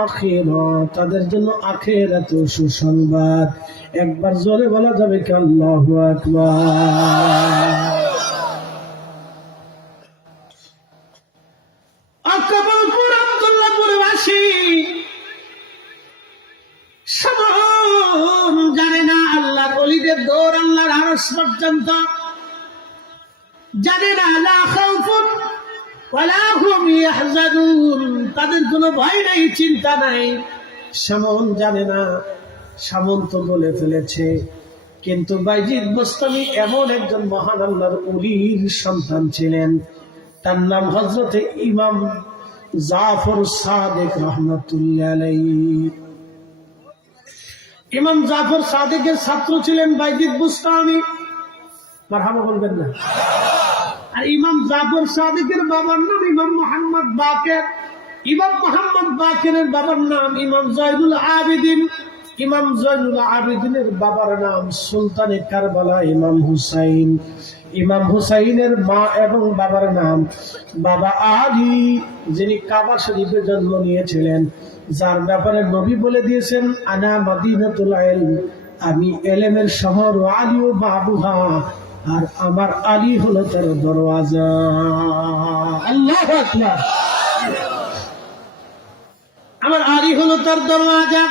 আখিরাহ, তাদের জন্য আখিরাতে সুসংবাদ। একবার জোরে বলা যাবে কি আল্লাহু আকবার। আকবরপুর আব্দুল্লাহপুরবাসী শামউন জানে না আল্লাহর ওলিদের দৌড় আল্লাহর আরশ পর্যন্ত, জানে না লা খাউফুন ওয়ালা হুম ইয়াহজানুন, তাদের কোনো ভয় নাই, চিন্তা নাই। শামউন জানে না, শামউন তো বলে ফেলেছে। কিন্তু বাইজিদ বুস্তামি এমন একজন মহান আল্লাহর ওলির সন্তান ছিলেন, তার নাম হযরতে ইমাম জাফর সাদিক রাহমাতুল্লাহ আলাইহি। ইমাম জাফর সাদিকের ছাত্র ছিলেন বাইজিদ বুস্তামি। মারহাবা বলবেন না? আর ইমাম জাফর সাদিকের বাবার নাম ইমাম মুহাম্মদ বাকের। ইমাম মুহাম্মদ বাকেরের বাবার নাম ইমাম জয়নুল আবেদিন। ইমাম জয়নুল আবেদিনের বাবার নাম সুলতানে কারবালা ইমাম হুসাইন। ইমাম হুসাইনের মা এবং বাবার নাম বাবা আলী, যিনি কাবা শরীফে জন্ম নিয়েছিলেন, যার ব্যাপারে নবী বলে দিয়েছেন, আনা মাদিনাতুল ইলম, আমি ইলমের শহর, আলী ও বাবুহা, আর আমার আলী হলো তার দরওয়াজা। আল্লাহু আকবার। আমার আলী হলো তার দরওয়াজা।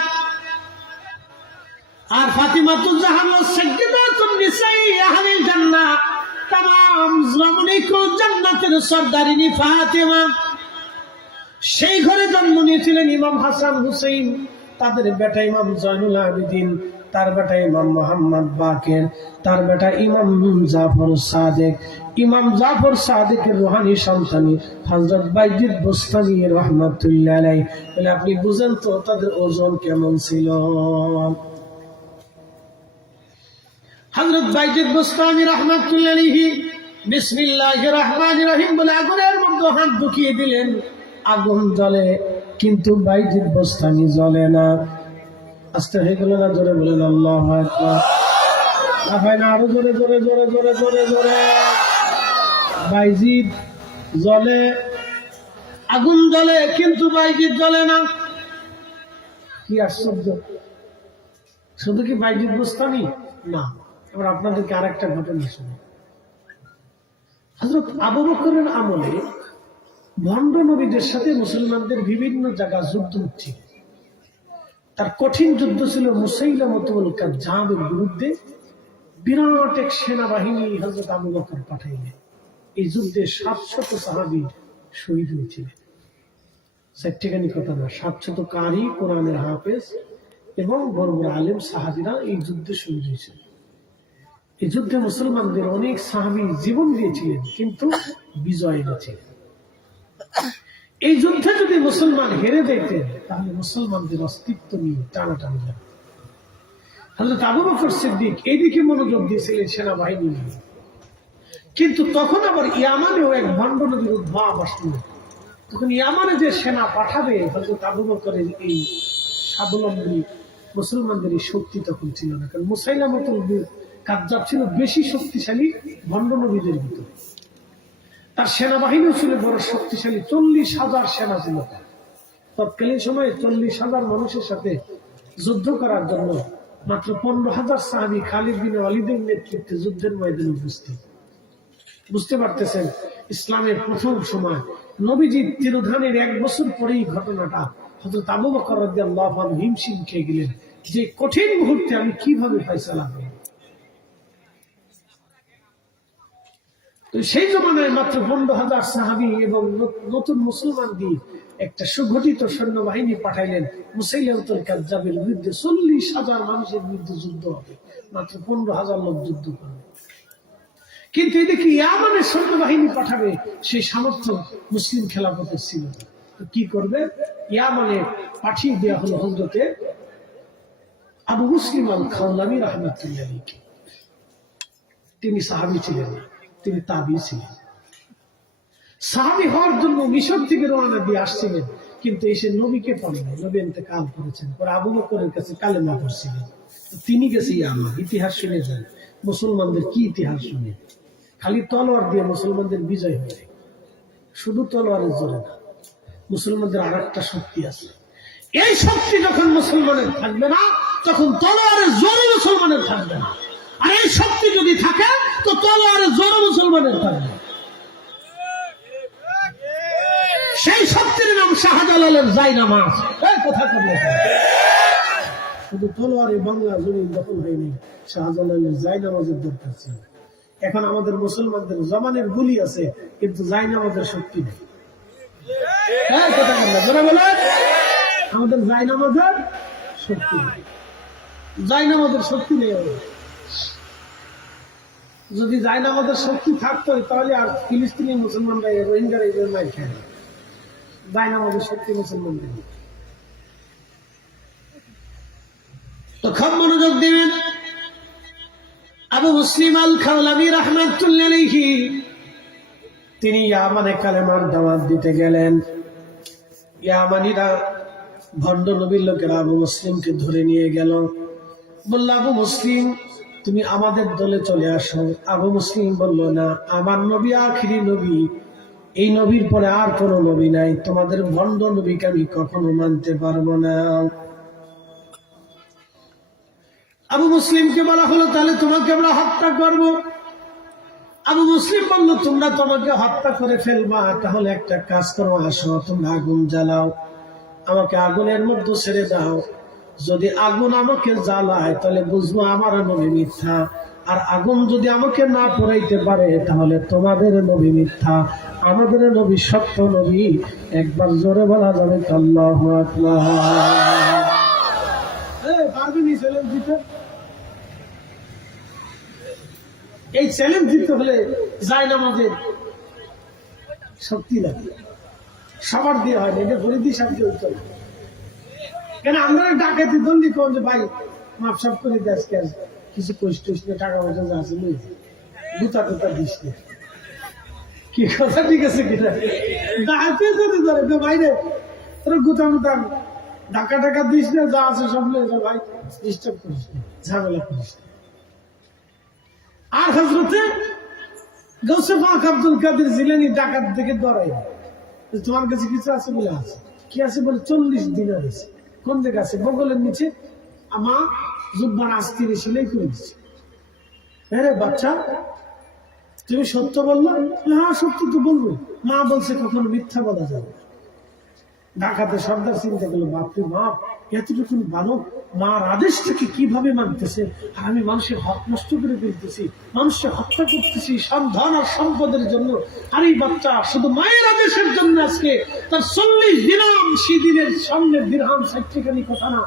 আর ফাতিমাতুজ জাহরা সাইয়্যিদাতুন নিসাই আহলিল জান্নাহ, तमाम জননী কো জান্নাতের সরদারিনী ফাতিমা। সেই ঘরে জন্ম নিয়েছিলেন ইমাম হাসান হুসাইন, তাদের বেটা ইমাম জয়নুল আবেদিন, তার বেটা ইমাম মুহাম্মদ বাকের, তার বেটা ইমাম জাফর সাদিক। ইমাম জাফর সাদিকের রুহানি সন্তান হযরত বাইজিদ বুস্তামি রাহমাতুল্লাহ আলাইহি। বলে আপনি বুঝেন তো তাদের ওজন কেমন ছিল। হযরত বাইজিদ বুস্তামি রাহমাতুল্লাহ আলাইহি বিসমিল্লাহির রহমানির রহিম বলে আগুনের মধ্যে হাত ঢুকিয়ে দিলেন, আগুন জ্বলে, কিন্তু বাইজিদ বুস্তামি জ্বলে না। আস্তে হয়ে গেল না? জোরে বলেন আল্লাহু আকবার। হয় না? আরো জোরে জোরে জোরে জোরে জোরে জোরে। বাইজিদ জ্বলে, আগুন জ্বলে, কিন্তু বাইজিদ জ্বলে না। কি আশ্চর্য! শুধু কি বাইজিদ বুস্তামি না, এবার আপনাদেরকে আরেকটা ঘটনা শুনি। হযরত আবু বকরের আমলে ভণ্ড নবীদের সাথে মুসলমানদের বিভিন্ন জায়গা যুদ্ধ হচ্ছে। তার কঠিন যুদ্ধ ছিল মুসাইলামাতুল কাজ্জাবের বিরুদ্ধে। বিরাট এক সেনাবাহিনী হযরত আবু বকর পাঠাইলেন। এই যুদ্ধে 700 সাহাবী শহীদ হয়েছিলেন। চারটিখানি কথা না, 700 কারি, কোরআনের হাফেজ এবং বড় বড় আলেম সাহাবীরা এই যুদ্ধে শহীদ হয়েছিলেন। এই যুদ্ধে মুসলমানদের অনেক সাহাবী জীবন দিয়েছিলেন, কিন্তু বিজয় এনেছিলেন। এই যুদ্ধে যদি মুসলমান হেরে যেতেন তাহলে মুসলমানদের অস্তিত্ব নিয়ে টানাটানি লাগবে। হযরত আবু বকর সিদ্দিক এইদিকে মনোযোগ দিয়েছিলেন সেনাবাহিনী নিয়ে, কিন্তু তখন আবার ইয়ামানেও এক ভণ্ড নবীর উদ্ভব আসলো। তখন ইয়ামানে যে সেনা পাঠাবে হযরত আবু বকরের এই স্বাবলম্বী মুসলমানদের এই শক্তি তখন ছিল না, কারণ মুসাইলামাতুল কাজ্জাব ছিল বেশি শক্তিশালী ভণ্ড নবীদের ভিতরে। তার সেনাবাহিনীও ছিল বড় শক্তিশালী, 40,000 সেনা ছিল। তৎকালীন সময়ে 40,000 মানুষের সাথে যুদ্ধ করার জন্য মাত্র 15,000 সাহাবী খালিদ বিন ওয়ালিদের নেতৃত্বে যুদ্ধের ময়দানে উপস্থিত। বুঝতে পারতেছেন, ইসলামের প্রথম সময় নবীজির তিরোধানের 1 বছর পরেই ঘটনাটা। হযরত আবু বকর রাদিয়াল্লাহু আনহু হিমশিম খেয়ে গেলেন যে কঠিন মুহূর্তে আমি কিভাবে ফয়সালা করব। তো সেই জমানায় মাত্র 15,000 সাহাবী এবং নতুন মুসলমান দিয়ে একটা সুগঠিত সৈন্যবাহিনী পাঠাইলেন মুসাইলামাতুল কাজ্জাবের বিরুদ্ধে। 40,000 মানুষের বিরুদ্ধে যুদ্ধ হবে, মাত্র 15,000 লোক যুদ্ধ করবে। কিন্তু এদিকে ইয়ামানের সৈন্যবাহিনী পাঠাবে সেই সামর্থ্য মুসলিম খেলাফতের ছিল না। তো কি করবে? ইয়ামানে পাঠিয়ে দেওয়া হলো হযরতে আবু মুসলিম আল খাওলামি রাহমাতুল্লাহ আলাইহি। তিনি সাহাবী ছিলেন না, তিনি তাবী ছিলেন। সাহাবী হওয়ার জন্য মিশর থেকে রওনা দিয়ে আসছিলেন, কিন্তু এসে নবীকে পান নাই। নবী ইন্তেকাল করেছেন, পরে আবু বকরের কাছে কালেমা পড়ছিলেন। তিনি গেছে ইয়ামান। ইতিহাস শুনে যান, মুসলমানদের কি ইতিহাস শুনে। খালি তলোয়ার দিয়ে মুসলমানদের বিজয় হয়, শুধু তলোয়ারের জোরে না। মুসলমানদের আর একটা শক্তি আছে। এই শক্তি যখন মুসলমানের থাকবে না, তখন তলোয়ারের জোরে মুসলমানের থাকবে না। আর এই শক্তি যদি থাকে তো তলোয়ারের জোরে মুসলমানের থাকবে। সেই শক্তির নাম শাহজালালের জায়নামাজ। কথা করলে শুধু তলোয়ারে বাংলা জমিন দখল হয়নি, শাহজালালের জায়নামাজের দরকার ছিল। এখন আমাদের মুসলমানদের জমানের গুলি আছে, কিন্তু জায়নামাজের শক্তি নেই। কথা বললে যারা বলে আমাদের জায়নামাজের শক্তি নেই, জায়নামাজের শক্তি নেই। যদি জায়নামাজের শক্তি থাকতো তাহলে আর ফিলিস্তিনি মুসলমানরা রোহিঙ্গারা এদের মাই খায় না। জায়নামাজের শক্তি মুসলমানদের। তো খুব মনোযোগ দিবেন। আবু মুসলিম আল খাওলামি রাহমাতুল্লাহ আলাইহি তিনি ইয়ামানে কালেমার দাওয়াত দিতে গেলেন। ইয়ামানিরা ভণ্ড নবীর লোকেরা আবু মুসলিমকে ধরে নিয়ে গেল। বলল, আবু মুসলিম তুমি আমাদের দলে চলে আসো। আবু মুসলিম বলল, না, আমার নবী আখিরি নবী, এই নবীর পরে আর কোনো নবী নাই। তোমাদের ভণ্ড নবীকে আমি কখনো মানতে পারবো না। আবু মুসলিমকে বলা হলো, তাহলে তোমাকে আমরা হত্যা করব। আবু মুসলিম বলল, তোমরা তোমাকে হত্যা করে ফেলবা, তাহলে একটা কাজ করো, আসো তোমরা আগুন জ্বালাও, আমাকে আগুনের মধ্যে ছেড়ে দাও। যদি আগুন আমাকে জ্বালায় তাহলে বুঝবো আমার নবী মিথ্যা, আর আগুন যদি আমাকে না পোড়াইতে পারে তাহলে তোমাদের নবী মিথ্যা, আমাদের নবী সত্য নবী। একবার জোরে বলা যাবে আল্লাহু আকবার। এই চ্যালেঞ্জ দিতে হলে জায়নামাজের শক্তি লাগে, সবার দিয়ে হয় না, এটা ফরিদি সাহায্য হইতে হবে। কেন আমরা ডাকাতি দন্ডি কোন যে ভাই মাপ সাপ করে দেশ কিছু কষ্ট টাকা পয়সা যা আছে গুতা টুতা দিস না, কি কথা ঠিক আছে কিনা? ডাকাতি যদি ধরে তো বাইরে তোর গুতা মুতা ঢাকা টাকা দিস না, যা আছে সব নিয়ে ভাই ডিস্টার্ব করিস না, ঝামেলা করিস না। আর হযরতে গৌসে পাক আব্দুল কাদের জিলানী ডাকাত থেকে ধরাই, তোমার কাছে কিছু আছে বলে আছে, কি আছে বলে 40 দিনার আছে। কোন জায়গা আছে? বগলের নিচে। আমা জুব্বার আস্তিরে সেলাই করে দিচ্ছে। হ্যাঁ বাচ্চা, তুমি সত্য বললো? হ্যাঁ সত্য তো বলবো। মা বলছে কখনো মিথ্যা বলা যাবে। ডাকাতে সর্দার চিন্তা করলো, বাপরে বাপ, এতটুকু বালক মার আদেশ থেকে কিভাবে মানতেছে, আর আমি মানুষের হক নষ্ট করে ফেলতেছি, মানুষকে হত্যা করতেছি ধন আর সম্পদের জন্য। আর এই বাচ্চা শুধু মায়ের আদেশের জন্য আজকে তার 40 দিরহাম, সেদিনের সামনে দিরহাম 60 কথা না,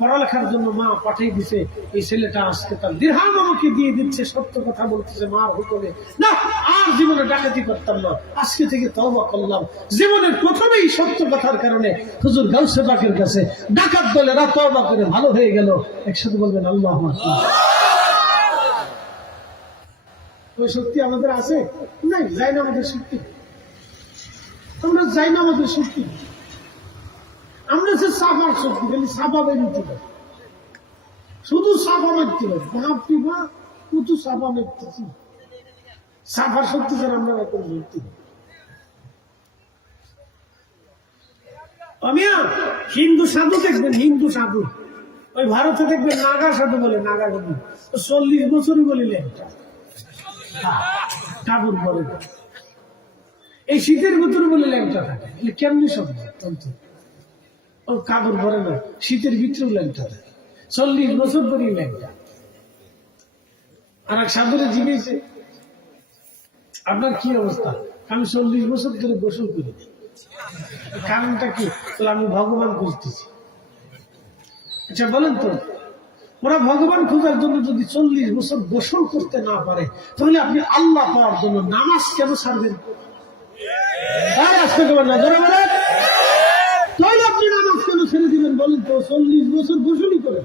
পড়ালেখার জন্য মা পাঠিয়ে দিছে। এই ছেলেটা আজকে তার দিরহাম আমাকে দিয়ে দিচ্ছে, সত্য কথা বলতেছে মার হুকুমে। না, আর জীবনে ডাকাতি করতাম না, আজকে থেকে তওবা করলাম। জীবনের প্রথমেই সত্য কথার কারণে হুজুর গাউসে পাকের কাছে ডাকাত দলেরা তওবা করে ভালো হয়ে গেল। একসাথে বলবেন আল্লাহু আকবার। ওই শক্তি আমাদের আছে? নাই, যাই না আমাদের শক্তি। আমরা যাই না আমাদের শক্তি। আমরা যে সাফার শক্তি, খালি সাফা বেরোতে পারি, শুধু সাফা মারতে পারি। ভাব টিপা কত সাফা মারতেছি, সাফার শক্তি যেন আমরা এখন ধরতে পারি। আমিয়া হিন্দু সাধু দেখবেন, হিন্দু সাধু ওই ভারতে দেখবেন নাগা সাধু বলে, নাগা সাধু 40 বছরই বলিলেন ঠাকুর বলে। এই শীতের ভিতরে বলে ল্যাংটা থাকে, কেমনি শব্দ তন্ত্র ও কাপড় পরে না, শীতের ভিতরেও ল্যাংটা থাকে, 40 বছর পরই ল্যাংটা। আর এক সাধুরে জিজ্ঞেসে আপনার কি অবস্থা? আমি 40 বছর ধরে গোসল করি। কারণটা কি? আমি ভগবান খুঁজতেছি। আচ্ছা বলেন তো, ওরা ভগবান খোঁজার জন্য যদি 40 বছর গোসল করতে না পারে, তাহলে আপনি আল্লাহ পাওয়ার জন্য নামাজ কেন ছাড়বেন? তাহলে আপনি নামাজ কেন ছেড়ে দিবেন বলেন তো? 40 বছর গোসলই করে।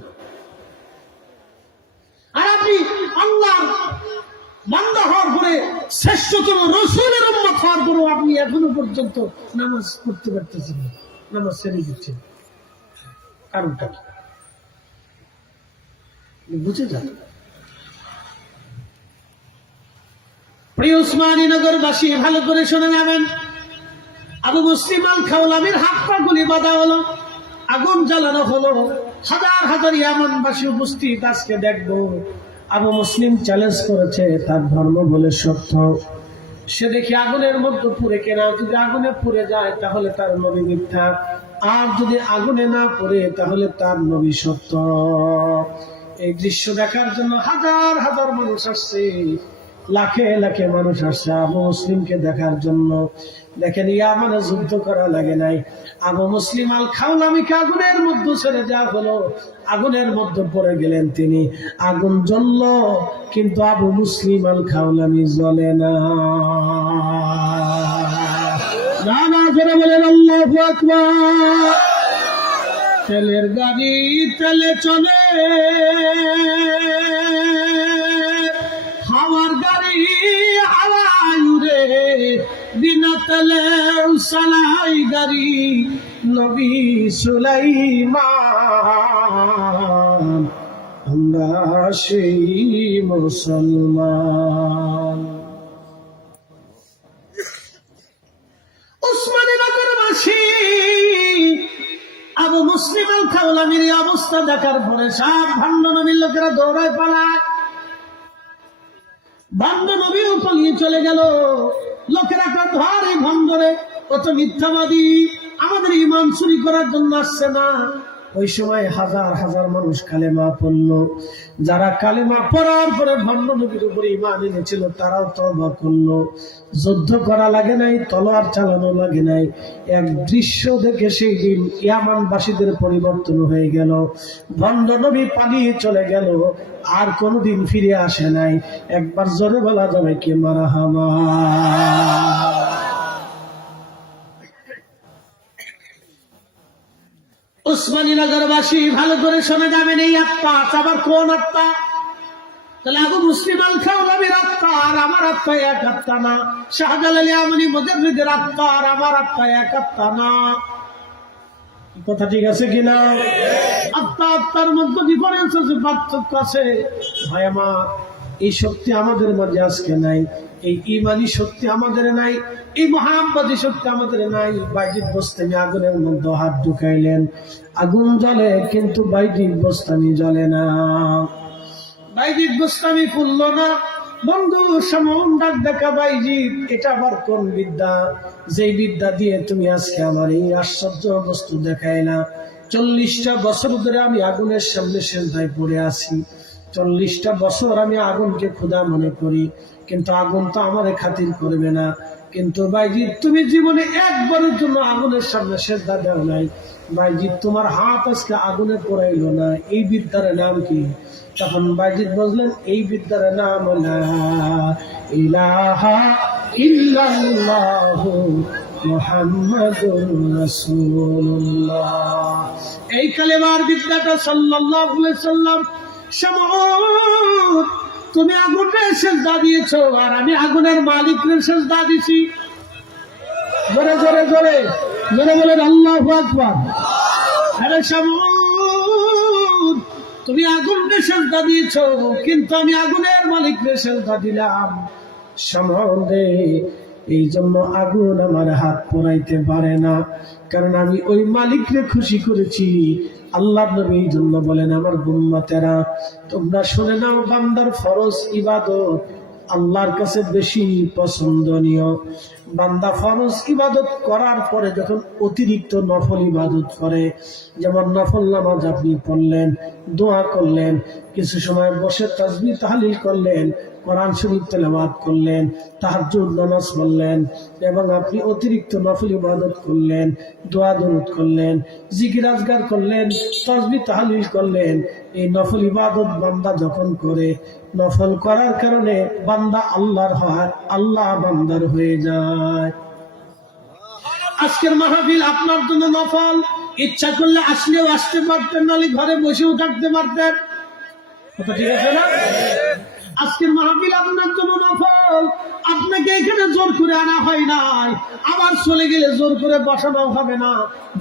আর আপনি আল্লাহ বান্দা হওয়ার পরে, শ্রেষ্ঠতম রাসূলের উম্মত হওয়ার পরেও আপনি এখনো পর্যন্ত নামাজ পড়তে পারতেছেন না, নামাজ ছেড়ে দিচ্ছেন। কারণটা কি বুঝে যান। প্রিয় উসমানীনগরবাসী, ভালো করে শুনে নেবেন। আবু মুসলিম আল খাওলামির হাত পা গুলি বাঁধা হলো, আগুন জ্বালানো হলো, হাজার হাজার ইয়ামানবাসী উপস্থিত। আজকে দেখবো আবু মুসলিম চ্যালেঞ্জ করেছে, তার ধর্ম বলে সত্য। সে দেখি আগুনের মধ্যে পুড়ে কেনা, যদি আগুনে পুড়ে যায় তাহলে তার নবী মিথ্যা, আর যদি আগুনে না পড়ে তাহলে তার নবী সত্য। এই দৃশ্য দেখার জন্য হাজার হাজার মানুষ আসছে, লাখে লাখে মানুষ আসছে আবু মুসলিমকে দেখার জন্য। দেখেন, ইয়ামানে যুদ্ধ করা লাগে নাই, আবু মুসলিম আল খাওলামিকে আগুনের মধ্যে ছেড়ে দেওয়া হলো, আগুনের মধ্যে পড়ে গেলেন তিনি। আগুন জ্বলল, কিন্তু আবু মুসলিম আল খাওলামি জ্বলে না। বলেন আল্লাহু আকবার। তেলের গাড়ি তেলে চলে, হাওয়ার গাড়ি হাওয়ায় উড়ে, বিনা তেলে চালাই গাড়ি নবী সুলাইমান। আমরা সেই মুসলমান। উসমানীনগরবাসী আবু মুসলিম আল খাওলামির অবস্থা দেখার পরে সব ভণ্ড নবীর লোকেরা দৌড়ায় পালায়। ভণ্ড নবীও পালিয়ে চলে গেল। লোকেরা ধর এই ভণ্ডরে, কত মিথ্যাবাদী, আমাদের ঈমান চুরি করার জন্য আসছে না। ওই সময় হাজার হাজার মানুষ কালেমা পড়ল। যারা কালেমা পড়ার পরে ভণ্ড নবীর উপরে ঈমান এনেছিল তারাও তওবা করলো। যুদ্ধ করা লাগে নাই, তলোয়ার চালানো লাগে নাই। এক দৃশ্য দেখে সেই দিন ইয়ামানবাসীদের পরিবর্তন হয়ে গেল। ভণ্ড নবী পালিয়ে চলে গেল, আর কোনদিন ফিরে আসে নাই। একবার জোরে বলা যাবে কি মারহাবা। উসমানীনগরবাসী ভালো করে শুনে যাবেন, এই আত্মা আবার কোন আত্মা? তাহলে আবু মুসলিম আল খাওলামির আত্মা আর আমার আত্মা এক আত্মা না। শাহজালাল ইয়ামানী মুজাদ্দিদের আত্মা আর আমার আত্মা এক আত্মা না। কথা ঠিক আছে কিনা? আত্মা আত্মার মধ্যে ডিফারেন্স আছে, পার্থক্য আছে। ভাই আমার, এই শক্তি আমাদের মাঝে আজকে নাই, এই ইমানি শক্তি আমাদের নাই, এই মুহাম্মদী শক্তি আমাদের নাই। বাইজিদ বোস্তামি আগুনের মধ্যে হাত ঢুকাইলেন, আগুন জ্বলে, কিন্তু বাইজিদ বোস্তামি জ্বলে না। বাইজিদ বোস্তামি ফুললো না। বন্ধু সামন ডাক দেখা, বাইজিদ এটা আবার কোন বিদ্যা, যেই বিদ্যা দিয়ে তুমি আজকে আমার এই আশ্চর্য বস্তু দেখাইলা? 40টা বছর ধরে আমি আগুনের সামনে সেজদায় পড়ে আছি, 40টা বছর আমি আগুনকে খোদা মনে করি, কিন্তু আগুন তো আমার খাতির করবে না। কিন্তু ভাইজি তুমি জীবনে একবারের জন্য আগুনের সামনে সেজদা দাও নাই, ভাইজি তোমার হাত আজকে আগুনে পড়াইলো না, এই বিদ্যার নাম কি? তখন বাইজিদ বললেন, এই বিদ্যার নাম লা ইলাহা ইল্লাল্লাহু মুহাম্মাদুর রাসূলুল্লাহ। এই কালেমার বিদ্যাটা সাল্লাল্লাহু আলাইহি সাল্লাম শামউদ তুমি আগুনের সেজদা দিয়েছো আর আমি আগুনের মালিকের সেজদা দিছি। জোরে জোরে জোরে জোরে বলেন আল্লাহু আকবার। আরে শামউদ তুমি আগুনের সেজদা দিয়েছো, কিন্তু আমি আগুনের মালিকের সেজদা দিলাম। শামউদ এই জন্য আগুন আমার হাত পোড়াইতে পারে না, কারণ আমি ওই মালিককে খুশি করেছি। আল্লাহ নবী এই জন্য বলেন, আমার উম্মতেরা তোমরা শুনে নাও, বান্দার ফরজ ইবাদত আল্লাহর কাছে বেশি পছন্দনীয়। বান্দা ফরজ ইবাদত করার পরে যখন অতিরিক্ত নফল ইবাদত করে, যেমন নফল নামাজ আপনি পড়লেন, দোয়া করলেন, কিছু সময় বসে তাসবিহ তাহলিল করলেন, কোরআন শরীফ তেলাওয়াত করলেন, তাহাজ্জুদ নামাজ পড়লেন, এবং আপনি অতিরিক্ত নফল ইবাদত করলেন, দোয়া দরুদ করলেন, জিকির আজগার করলেন, তাসবিহ তাহলিল করলেন। এই নফল ইবাদত বান্দা যখন করে, নফল করার কারণে বান্দা আল্লাহর হয়, আল্লাহ বান্দার হয়ে যায়। আজকের মাহফিল আপনার জন্য নফল, ইচ্ছা করলে আসলেও আসতে পারতেন, নাহলে ঘরে বসেও থাকতে পারতেন। কথা ঠিক আছে না? আজকের মাহফিল আপনার জন্য নফল, আপনাকে এখানে জোর করে আনা হয় নাই, আবার চলে গেলে জোর করে বসানো হবে না,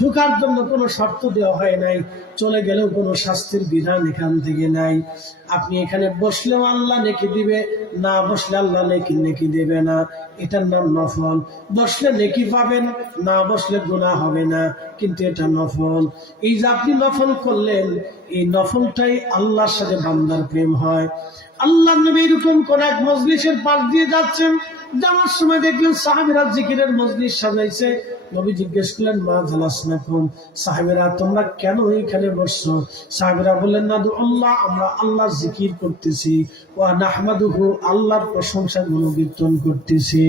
ঢোকার জন্য কোনো শর্ত দেওয়া হয় নাই, চলে গেলেও কোনো শাস্তির বিধান এখান থেকে নাই। আপনি এখানে বসলেও আল্লাহ নেকি দিবে, না বসলে আল্লাহ নেকি দেবে না। এটার নাম নফল। বসলে নেকি পাবেন, না বসলে গুনাহ হবে না, কিন্তু এটা নফল। এই যে আপনি নফল করলেন, এই নফলটাই আল্লাহর সাথে বান্দার প্রেম হয়। আল্লাহ নবী এরকম কোন এক মজলিসের পাশ দিয়ে যাচ্ছেন, যাওয়ার সময় দেখলেন সাহাবীরা জিকিরের মজলিস সাজাইছে। নবী জিজ্ঞেস করলেন, মা জালাসনাকুম, সাহাবীরা তোমরা কেন এখানে বসছো? সাহাবীরা বললেন, না আল্লাহ, আমরা আল্লাহর জিকির করতেছি, ওয়া নাহমাদুহু, আল্লাহর প্রশংসা গুণকীর্তন করতেছি।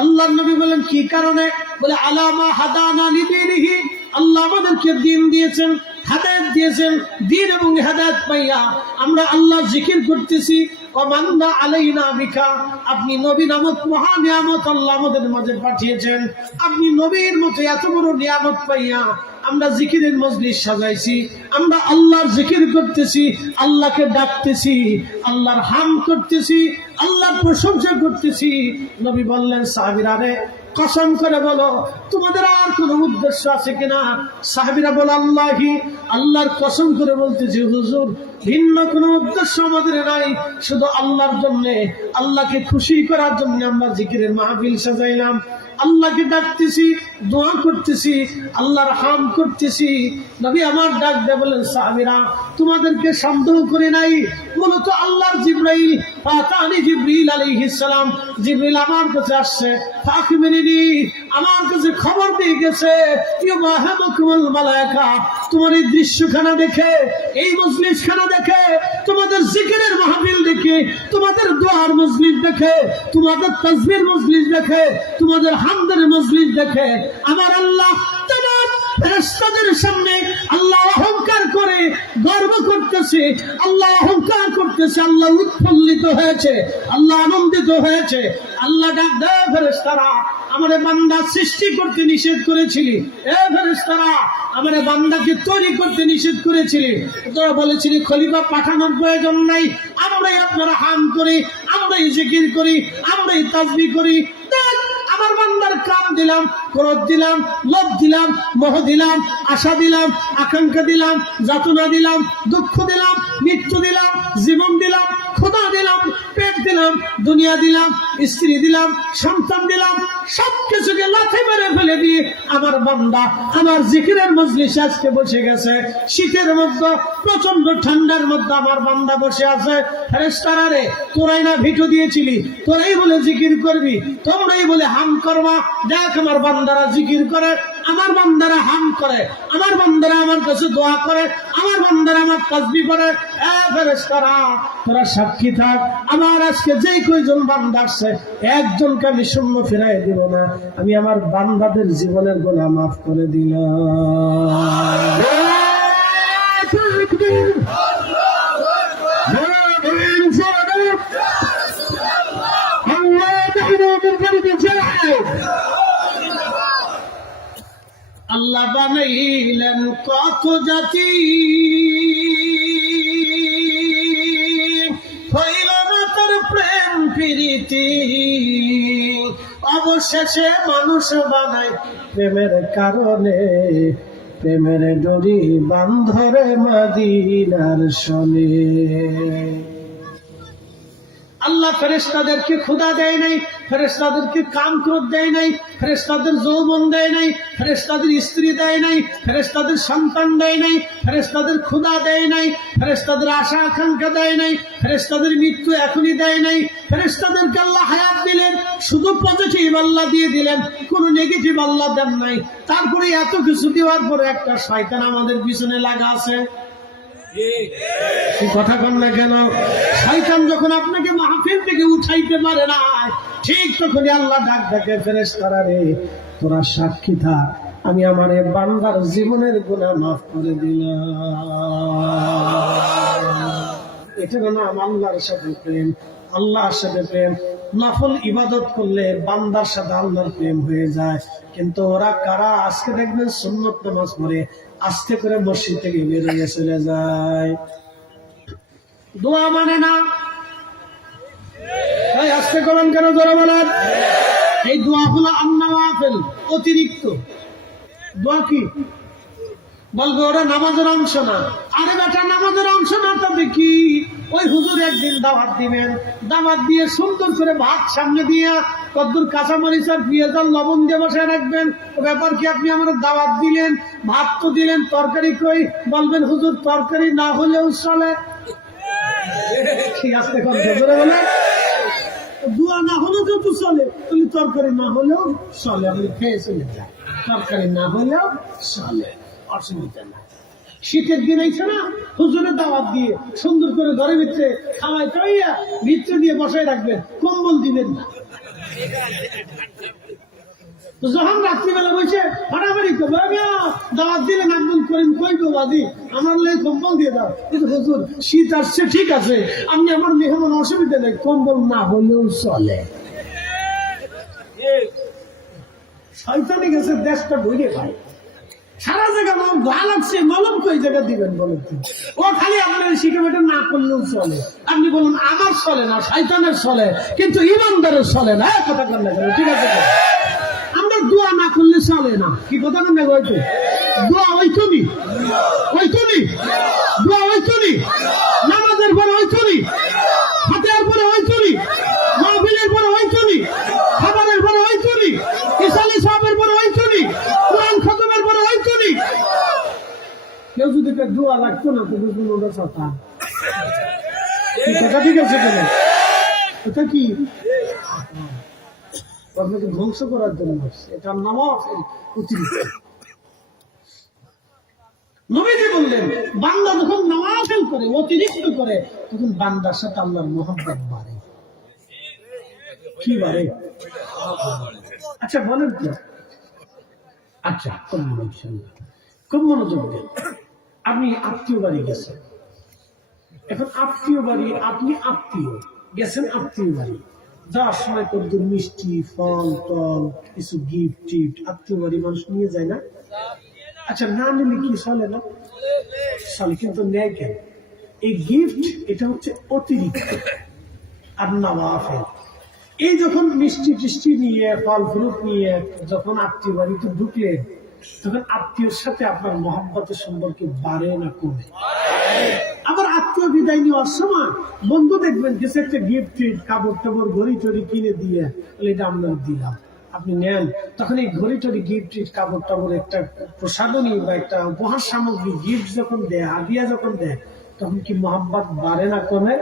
আল্লাহর নবী বলেন, কি কারণে? বলে, আলামা হাদানা লিদীনিহি, আল্লাহ আমাদেরকে দ্বীন দিয়েছেন, হেদায়েত দিয়েছেন, দ্বীন এবং হেদায়েত পাইয়া আমরা আল্লাহ জিকির করতেছি। ওয়ামান্না আলাইনা বিকা, আপনি নবী নামক মহা নিয়ামত আল্লাহ আমাদের মাঝে পাঠিয়েছেন। আপনি নবীর মতো এত বড় নিয়ামত পাইয়া আমরা জিকিরের মজলিস সাজাইছি, আমরা আল্লাহর জিকির করতেছি, আল্লাহকে ডাকতেছি, আল্লাহর হাম করতেছি, আল্লাহর প্রশংসা করতেছি। নবী বললেন, সাহাবীরা রে, কসম করে বলো তোমাদের আর কোন উদ্দেশ্য আছে কিনা? সাহাবীরা বলে, আল্লাহি, আল্লাহর কসম করে বলতেছি হুজুর, ভিন্ন কোনো উদ্দেশ্য আমাদের নাই, শুধু আল্লাহর জন্য, আল্লাহকে খুশি করার জন্য আমরা জিকিরের মাহফিল সাজাইলাম, আল্লাহকে ডাকতেছি, দোয়া করতেছি, আল্লাহর হাম করতেছি। নবী আমার ডাক দিয়ে বলেন, সাহাবীরা তোমাদেরকে সন্দেহ করে নাই, মূলত আল্লাহর জিবরাইল, ফাতানি জিবরিল আলাইহিস সালাম, জিবরিল আমার কাছে আসছে, ফাখবিরিনি, আমার কাছে খবর দিয়ে গেছে, ইউবাহামুকুমুল মালায়েকা, তোমার এই দৃশ্যখানা দেখে, এই মজলিসখানা দেখে, তোমাদের জিকিরের মাহফিল দেখে, তোমাদের দোয়ার মজলিস দেখে, তোমাদের তাসবিহের মজলিস দেখে, তোমাদের হামদের মজলিস দেখে আমার আল্লাহ তামাম ফেরেশতাদের সামনে আল্লাহ অহংকার করে গর্ব করতেছে, আল্লাহ অহংকার করতেছে, আল্লাহ উৎফুল্লিত হয়েছে, আল্লাহ আনন্দিত হয়েছে। আল্লাহ ডাক দেয়, ফেরেশতারা আমারে বান্দা সৃষ্টি করতে নিষেধ করেছিলি, এ ফেরেশতারা আমারে বান্দাকে তৈরি করতে নিষেধ করেছিলি, তোরা বলেছিলি খলিফা পাঠানোর প্রয়োজন নাই, আমরাই আপনারা হাম করি, আমরাই জিকির করি, আমরাই তাসবিহ করি। আমার বান্দার কাম দিলাম, ক্রোধ দিলাম, লোভ দিলাম, মোহ দিলাম, আশা দিলাম, আকাঙ্ক্ষা দিলাম, যাতনা দিলাম, দুঃখ দিলাম, মৃত্যু দিলাম, জীবন দিলাম, ক্ষুধা দিলাম, পেট দিলাম, দুনিয়া দিলাম, স্ত্রী দিলাম, সন্তান দিলাম, সবকিছুকে লাথি মেরে ফেলে দিয়ে আমার বান্দা আমার জিকিরের মজলিসে আজকে বসে গেছে। শীতের মধ্যে, প্রচন্ড ঠান্ডার মধ্যে আমার বান্দা বসে আছে। ফেরেশতারা রে, তোরাই না ভিটো দিয়েছিলি, তোরাই বলে জিকির করবি, তোমরাই বলে হাম করবা, দেখ আমার বান্দারা জিকির করে, আমার বান্দারা হাম করে, আমার বান্দারা আমার কাছে দোয়া করে, আমার বান্দারা আমার তাসবিহ করে। ফেরেশতারা তোরা সাক্ষী থাক, আমার আজকে যেই কয়জন বান্দা আসছে একজনকে আমি শূন্য ফিরাই দিব না, আমি আমার বান্দাদের জীবনের গুনাহ মাফ করে দিলাম। আল্লাহ বানাইলেন কত জাতি, হইল না তার প্রেম প্রীতি, অবশেষে মানুষ বানায় প্রেমের কারণে, প্রেমের ডোরি বান্ধরে মদিনার শোনে। আল্লাহ ফেরেশতাদেরকে ক্ষুধা দেয় নাই, ফেরেশতাদেরকে কাম ক্রোধ দেয় নাই, ফেরেশতাদের যৌবন দেয় নাই, ফেরেশতাদের স্ত্রী দেয় নাই, ফেরেশতাদের সন্তান দেয় নাই, ফেরেশতাদের ক্ষুধা দেয় নাই, ফেরেশতাদের আশা আকাঙ্ক্ষা দেয় নাই, ফেরেশতাদের মৃত্যু এখনই দেয় নাই। ফেরেশতাদেরকে আল্লাহ হায়াত দিলেন, শুধু পজিটিভ আল্লাহ দিয়ে দিলেন, কোন নেগেটিভ আল্লাহ দেন নাই। তারপরে এত কিছু দেওয়ার পরে একটা শয়তান আমাদের পিছনে লাগা আছে। কথা কন না কেন? শয়তান যখন আপনাকে মাহফিল থেকে উঠাইতে পারে না, ঠিক তখনই আল্লাহ ডাক ডাকে, ফেরেশতারা রে তোরা সাক্ষী থাক, আমি আমার এই বান্দার জীবনের গুনাহ মাফ করে দিলাম। এটার নাম আল্লাহর সাথে প্রেম, আল্লাহর সাথে প্রেম। নফল ইবাদত করলে বান্দার সাথে আল্লাহর প্রেম হয়ে যায়। কিন্তু ওরা কারা? আজকে দেখবেন সুন্নত নামাজ পড়ে আস্তে করে মসজিদ থেকে বের হয়ে চলে যায়, দোয়া মানে না। আস্তে করেন কেন? দোয়া বলেন। এই দোয়া হলো আন্নাওয়াফিল, অতিরিক্ত দোয়া। কি বলবে? ওরা নামাজের অংশ না। আরে বেটা, নামাজের অংশ না তবে কি? ওই হুজুর একদিন দাওয়াত দিবেন, দাওয়াত দিয়ে সুন্দর করে ভাত সামনে দিয়ে কদ্দুর কাঁচামরিচ আর পেঁয়াজ আর লবণ দিয়ে বসে রাখবেন। ব্যাপার কি? আপনি আমার দাওয়াত দিলেন, ভাত তো দিলেন, তরকারি কই? বলবেন হুজুর তরকারি না হলেও চলে। ঠিক আছে, বলে দোয়া না হলেও তো চলে, তুমি তরকারি না হলেও চলে, আপনি খেয়ে চলে যান, তরকারি না হলেও চলে, অসুবিধা না। শীতের দিন আইছে না, হুজুরের দাওয়াত দিয়ে সুন্দর করে ঘরের ভিতরে খাওয়াই খাওয়াইয়া ভিতরে দিয়ে বসাই রাখবেন, কম্বল দিবেন না। যখন রাত্রিবেলা বসে ফাটাফাটি দাওয়াত দিলেন, আব্দুল করিম কই গো বাদি আমার লাই কম্বল দিয়ে দাও। হুজুর শীত আসছে, ঠিক আছে, আপনি আমার মেহমান, অসুবিধা নেই, কম্বল না হলেও চলে। শয়তানি গেছে দেশটা ঘুরে ভাই, সারা জায়গা ভালো লাগছে, মলম কই জায়গা দিবেন বলেন? ও খালি আপনার শিখে না করলেও চলে। আপনি বলুন আমার চলে না, শয়তানের চলে, কিন্তু ইমানদারের চলে না। কথা কর না, ঠিক আছে? আমরা দোয়া না করলে চলে না। কি কথা কর না? হয়তো দোয়া ওইটুনি, ওইটুনি দোয়া, ওইটুনি নামাজের পরে, ওইটুনি ফাতিহার পরে, ওইটুনি মাহফিলের পরে, ওইটুনি খাবারের পরে, ওইটুনি ইসালি সাহেবের পরে, ওইটুনি কোরআন খতমের পরে, ওইটুনি। কেউ যদি দোয়া লাগতো না তো বুঝুন ওটা কথা। ঠিক আছে, এটা কি আপনাকে ধ্বংস করার জন্য? এটা নামাজ অতিরিক্ত। নবীজি বললেন, বান্দা যখন নামাজ করে, অতিরিক্ত করে, তখন বান্দার সাথে আল্লাহর মহব্বত বাড়ে। কি বাড়ে? আচ্ছা বলেন তো। আচ্ছা, খুব মনোযোগ দেন। আপনি আত্মীয় বাড়ি গেছেন, এখন আত্মীয় বাড়ি, আপনি আত্মীয় গেছেন আত্মীয় বাড়ি, যাওয়ার সময় কদ্দুর মিষ্টি, ফল টল, কিছু গিফট টিফট আত্মীয় বাড়ি মানুষ নিয়ে যায় না? আচ্ছা, না নিলে কি চলে না? চলে, কিন্তু নেয় কেন? এই গিফট এটা হচ্ছে অতিরিক্ত। আর নাওয়াফিল, এই যখন মিষ্টি টিষ্টি নিয়ে, ফল ফ্রুট নিয়ে যখন আত্মীয় বাড়িতে ঢুকলেন, তখন আত্মীয়র সাথে আপনার মহব্বতের সম্পর্কে বাড়ে না কমে? আবার আত্মীয় বিদায় নেওয়ার সময় বন্ধু দেখবেন কিছু একটা গিফট, কাপড় টাপড়, ঘড়ি টড়ি কিনে দিয়ে, এটা আমরা দিলাম, আপনি নেন। তখন এই ঘড়ি টড়ি, গিফট, কাপড় টাপড়, একটা প্রসাদনী বা একটা উপহার সামগ্রী গিফট যখন দেয়, হাদিয়া যখন দেয়, তখন কি মহব্বত বাড়ে না কমে?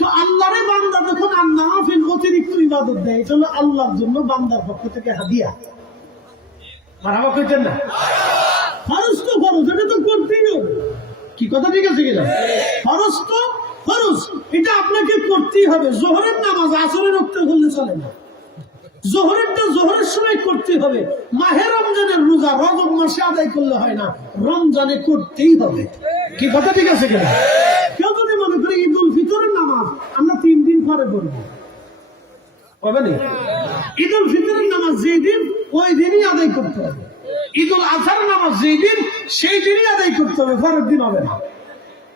তো আল্লাহরে বান্দা যখন নাওয়াফিল অতিরিক্ত ইবাদত দেয়, এটা হলো আল্লাহর জন্য বান্দার পক্ষ থেকে হাদিয়া। মারহাবা কইতেন না? ফরজ তো ফরজ, এটা তো করতেই হবে। কি কথা ঠিক আছে কিনা? ফরজ তো ফরজ, এটা আপনাকে করতেই হবে। জোহরের নামাজ আসরের রক্তে বললে চলে না, জোহরেরটা জোহরের সময় করতে হবে। মাহে রমজানের রোজা রজব মাসে আদায় করলে হয় না, রমজানে করতেই হবে। কি কথা ঠিক আছে কিনা? কেউ যদি মনে করে ঈদ উল ফিতরের নামাজ আমরা 3 দিন পরে পড়বো, হবে না। ঈদ উল ফিতরের নামাজ যেই দিন ওই দিনই আদায় করতে হবে। ঈদ উল আজহার নামাজ যেই দিন সেই দিনই আদায় করতে হবে, পরের দিন হবে না।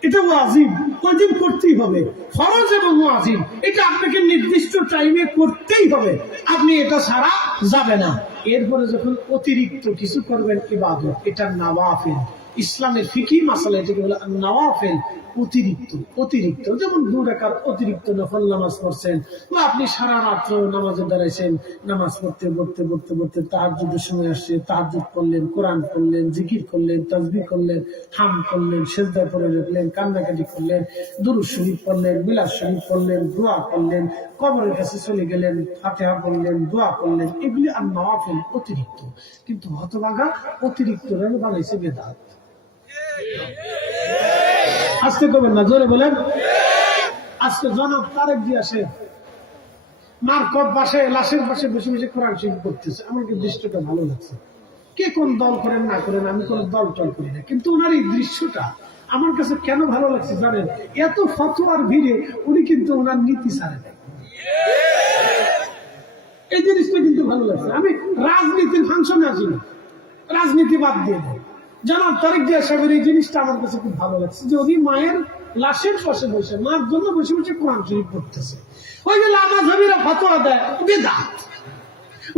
এটা ওয়াজিব, ওই দিন করতেই হবে। ফরজ এবং ওয়াজিব এটা আপনাকে নির্দিষ্ট টাইমে করতেই হবে, আপনি এটা ছাড়া যাবে না। এরপরে যখন অতিরিক্ত কিছু করবেন ইবাদত, এটা নওয়াফিল। ইসলামের ফিকি মাসালা এটাকে বলে নওয়াফিল, অতিরিক্ত। অতিরিক্ত যেমন 2 রাকাত অতিরিক্ত নফল নামাজ পড়ছেন, বা আপনি সারা রাত্র নামাজে দাঁড়াইছেন, নামাজ পড়তে পড়তে পড়তে পড়তে তাহাজ্জুদের সময় আসছে, তাহাজ্জুদ করলেন, কোরআন পড়লেন, জিকির করলেন, তাসবিহ করলেন, হাম করলেন, সিজদা করে রাখলেন, কান্নাকাটি করলেন, দুরূদ শরীফ পড়লেন, বিলাস শরীফ পড়লেন, দোয়া করলেন, কবরের কাছে চলে গেলেন, ফাতিহা পড়লেন, দোয়া করলেন, এগুলি আর নওয়াফিল অতিরিক্ত। কিন্তু হতভাগা অতিরিক্ত বানাইছে বেদাত। আজকে করবেন না, জোরে বলেন। আজকে জনাব তারেক জি আসে মার্কট পাশে লাশের পাশে বসে বসে কোরআন শরীফ করতেছে। আমার কি দৃশ্যটা ভালো লাগছে। কে কোন দল করেন না করেন, আমি কোন দল টল করি না, কিন্তু ওনার এই দৃশ্যটা আমার কাছে কেন ভালো লাগছে জানেন? এত ফতোয়ার ভিড়ে উনি কিন্তু ওনার নীতি ছাড়ে নাই, এই জিনিসটা কিন্তু ভালো লাগছে। আমি রাজনীতির ফাংশনে আছি না, রাজনীতি বাদ দিয়ে দেয়। জনাব তারেক জিয়া সাহেবের এই জিনিসটা আমার কাছে খুব ভালো লাগছে, যে উনি মায়ের লাশের পাশে বসে, মার জন্য বসে বসে কোরআন শরীফ পড়তেছে। ওই যে লামাযহাবীরা ফতোয়া দেয় বেদাত,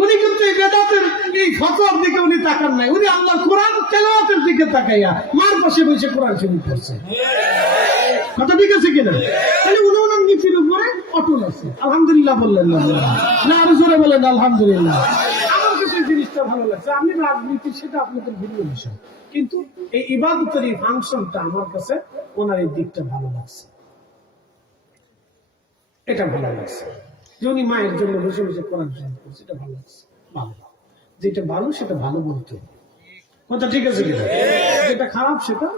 উনি কিন্তু এই বেদাতের এই ফতোয়ার দিকে উনি তাকান নাই, উনি আল্লাহর কোরআন তেলাওয়াতের দিকে তাকাইয়া মার পাশে বসে কোরআন শরীফ পড়ছে। কথা ঠিক আছে কিনা? তাহলে উনি ওনার নীতির উপরে অটল আছে। আলহামদুলিল্লাহ বললেন না? না আরো জোরে বলেন আলহামদুলিল্লাহ। আমার কাছে এই জিনিসটা ভালো লাগছে। আপনি রাজনীতি সেটা আপনাদের ভিন্ন বিষয়, কিন্তু এই ইবাদতের এই ফাংশনটা আমার কাছে ওনার এই দিকটা ভালো লাগছে, এটা ভালো লাগছে। যে উনি মায়ের জন্য বসে বসে কোরআন শরীফ করছে, এটা ভালো লাগছে। ভালো, যেটা ভালো সেটা ভালো বলতে হবে। কথা ঠিক আছে কিনা? যেটা খারাপ সেটা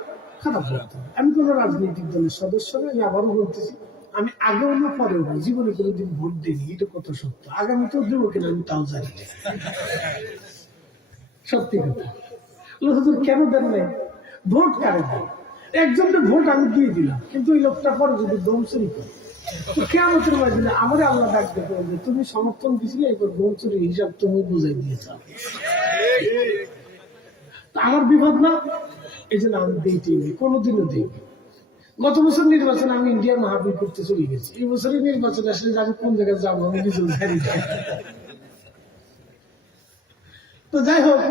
খারাপ বলতে হবে। আমি কোন রাজনৈতিক দলের সদস্য না, আমি আবারও বলতেছি, আমি আগেও না পরেও না, জীবনে কোনোদিন ভোট দিইনি, এটা কত সত্য। আগামীতেও দেবো কিনা আমি তাও জানি না, সত্যি কথা। হুজুর কেন দেন নাই? ভোট কারে দেয়? একজনের ভোট আমি দিয়ে দিলাম, কিন্তু ওই লোকটা পরে যদি দম চুরি করে, কেমন দিলে আমারে আল্লাহ ডাক দেখে বলবে, তুমি সমর্থন দিছিলে, এবার দম চুরির হিসাব তুমি বুঝাই দিয়েছ। আমার বিপদ না, এই জন্য আমি দিইনি, কোনোদিনও দিইনি। গত বছর নির্বাচনে আমি ইন্ডিয়ার মাহফিল করতে চলে গেছি, এই বছরের নির্বাচন আসলে আমি কোন জায়গায় যাবো আমি কিছু জানি না। তো যাই হোক,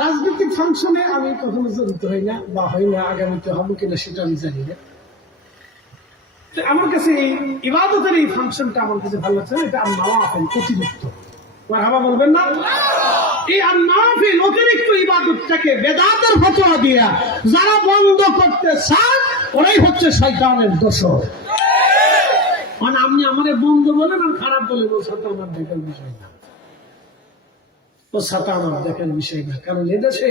রাজনৈতিক ফাংশনে আমি কখনো জড়িত হই না, বা হই না, আগামীতে হবো কিনা সেটা আমি জানি না। আমার কাছে এই ইবাদতের এই ফাংশনটা আমার কাছে ভালো লাগছে। এটা আর নওয়াফিল অতিরিক্ত, মারহাবা বলবেন না? এই আর নওয়াফিল অতিরিক্ত ইবাদতটাকে বেদাতের ফতোয়া দিয়া যারা বন্ধ করতে চান, ওরাই হচ্ছে শয়তানের দোসর। মানে আপনি আমাদের বন্ধ বলেন আর খারাপ বলে, ও সাথে আমার দেখার বিষয় না, ও সাথে আমার দেখার বিষয় না। কারণ এদেশে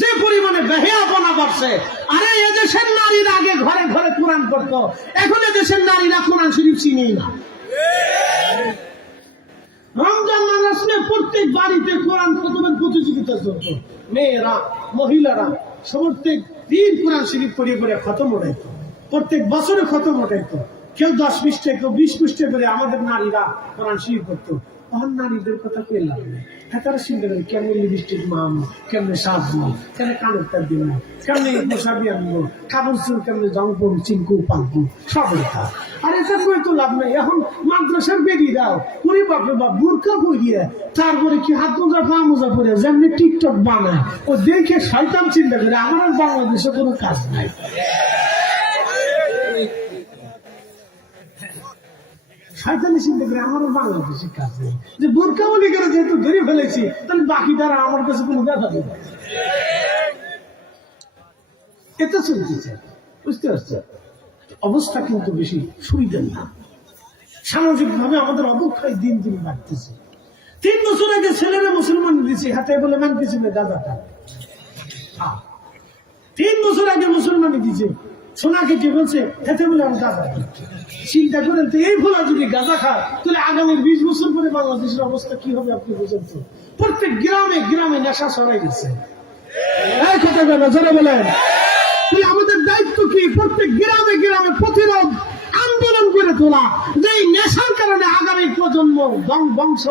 যে পরিমাণে বেহেয়াপনা বাড়ছে, আরে এদেশের নারীরা আগে ঘরে ঘরে কোরআন পড়তো, এখন এদেশের নারীরা কোরআন শরীফ চিনেই না। রমজান মাস আসলে প্রত্যেক বাড়িতে কোরআন খতমের প্রতিযোগিতা চলতো, মেয়েরা মহিলারা প্রত্যেক দিন কোরআন শরীফ পড়িয়ে পড়ে খতম ওঠাইতো, প্রত্যেক বছরে খতম ওঠাইতো। কেউ 10 পৃষ্ঠা, কেউ 20 পৃষ্ঠা করে আমাদের নারীরা কোরআন শরীফ পড়তো। তখন নারীদের কথা কই লাভ নেই, হ্যাঁ তারা চিন্তা করে কেমন লিপস্টিক মামো, কেমনে সাজবো, কেন কানের তার দিব, কেমনে পোশাবি আনবো, কাপড় চুল কেমনে জং পড়বো, চিনকু পাকবো, সব লেখা। আর এটা কই তো লাভ নেই। এখন মাদ্রাসার বেরিয়ে দাও, পুরি বাপরে বাপ বুরকা পরিয়ে, তারপরে কি হাত মোজা পা মোজা পরে যেমনি টিকটক বানায়, ও দেখে শয়তান চিন্তা করে আমার আর বাংলাদেশে কোনো কাজ নাই। শয়তানি চিন্তা করে আমারও বাংলাদেশের কাজ নেই, যে বোরকা বলি করে যেহেতু ধরে ফেলেছি, তাহলে বাকি দ্বারা আমার কাছে কোনো দেখা দেবে, এটা চলতেছে। বুঝতে পারছে? অবস্থা কিন্তু বেশি সুবিধার না। সামাজিক ভাবে আমাদের অবক্ষয় দিন দিন বাড়তেছে। 3 বছর বছর আগে ছেলেরা মুসলমান দিয়েছি, হাতে বলে মানতেছি না গাঁজাটা। 3 বছর আগে মুসলমানি দিয়েছে, সোনাকে কি বলছে হাতে বলে আমি গাঁজা। চিন্তা করেন তো, এই ভোলা যদি গাঁজা খায় তাহলে আগামী 20 বছর পরে বাংলাদেশের অবস্থা কি হবে আপনি বুঝেন তো? প্রত্যেক গ্রামে গ্রামে নেশা ছড়াই গেছে। এই কথা জোরে বলেন। আমাদের দায়িত্ব কি? প্রত্যেক গ্রামে গ্রামে প্রতিরোধ আন্দোলন করে তোলা, যে নেশার কারণে আগামী প্রজন্ম বংশ,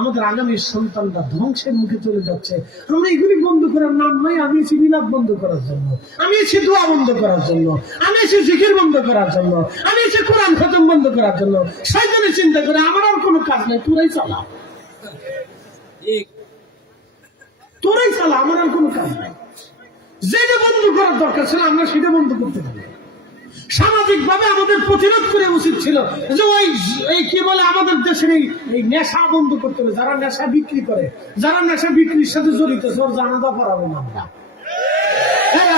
আমাদের আগামী সন্তানরা ধ্বংসের মুখে চলে যাচ্ছে। আমরা এগুলি বন্ধ করার নাম নাই। আমি এসে মিলাদ বন্ধ করার জন্য, আমি এসে দোয়া বন্ধ করার জন্য, আমি এসে জিকির বন্ধ করার জন্য, আমি এসে কোরআন খতম বন্ধ করার জন্য। শয়তানে চিন্তা করে আমার আর কোনো কাজ নাই, তোরাই চালা, তোরাই চালা, আমার আর কোনো কাজ নাই। যেটা বন্ধ করার দরকার ছিল আমরা সেটা বন্ধ করতে পারি। সামাজিক ভাবে আমাদের প্রতিরোধ করে উচিত ছিল যে ওই কি বলে আমাদের দেশের এই নেশা বন্ধ করতে হবে। যারা নেশা বিক্রি করে, যারা নেশা বিক্রির সাথে জড়িত, ওর জানাজা পড়াবো না আমরা।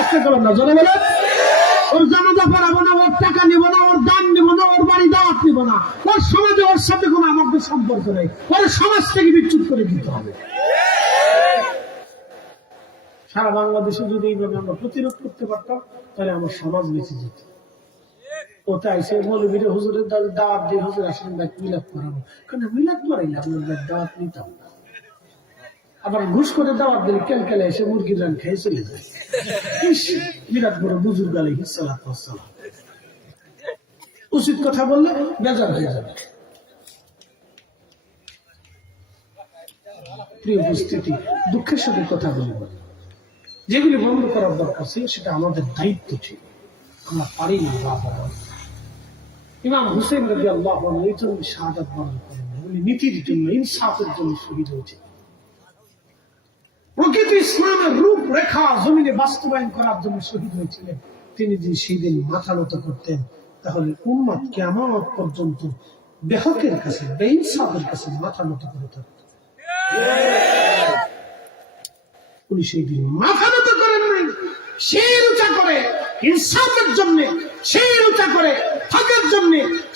আসতে করবেন না, জোরে বলে। ওর জানাজা পড়াবো না, ওর টাকা নিব না, ওর দান নিব না, ওর বাড়ি দাওয়াত নিব না, ওর সমাজে ওর সাথে কোনো আমাদের সম্পর্ক নেই। ওর সমাজ থেকে বিচ্যুত করে দিতে হবে। সারা বাংলাদেশে যদি এইভাবে আমরা প্রতিরোধ করতে পারতাম তাহলে আমার সমাজ বেঁচে যেত। ওতে আইসে মৌলবীর হুজুরের দাওয়াত দিয়ে হুজুর আসেন মিলাদ করাবো, কারণ মিলাদ করাইলে আপনার দাওয়াত নিতাম না। আবার ঘুষ করে দাওয়াত দিলে কেলকেলে এসে মুরগির রান খেয়ে চলে যায়। বিরাট বড় বুজুর্গ আলাইহিস সালাতু ওয়াস সালাম। উচিত কথা বললে বেজার হয়ে যাবে। প্রিয় উপস্থিতি, দুঃখের সাথে কথা বলব, যেগুলি বন্ধ করার দরকার ছিল সেটা আমাদের দায়িত্ব ছিল, আমরা পারি না। ইমাম হুসেইন রাদিয়াল্লাহু আনহু এই জন্য শাহাদাত বরণ করেন, উনি নীতির জন্য, ইনসাফের জন্য শহীদ হয়েছে। প্রকৃত ইসলামের রূপরেখা জমিনে বাস্তবায়ন করার জন্য শহীদ হয়েছিলেন। তিনি যদি সেই দিন মাথা নত করতেন তাহলে উম্মত কিয়ামত পর্যন্ত বেহকের কাছে, বেইনসাফের কাছে মাথা নত করে থাকত। উনি সেই দিন মাথা নত করেন নাই, সেই উঁচা করে ইনসাফের জন্য, সেই উঁচা করে হকের জন্য,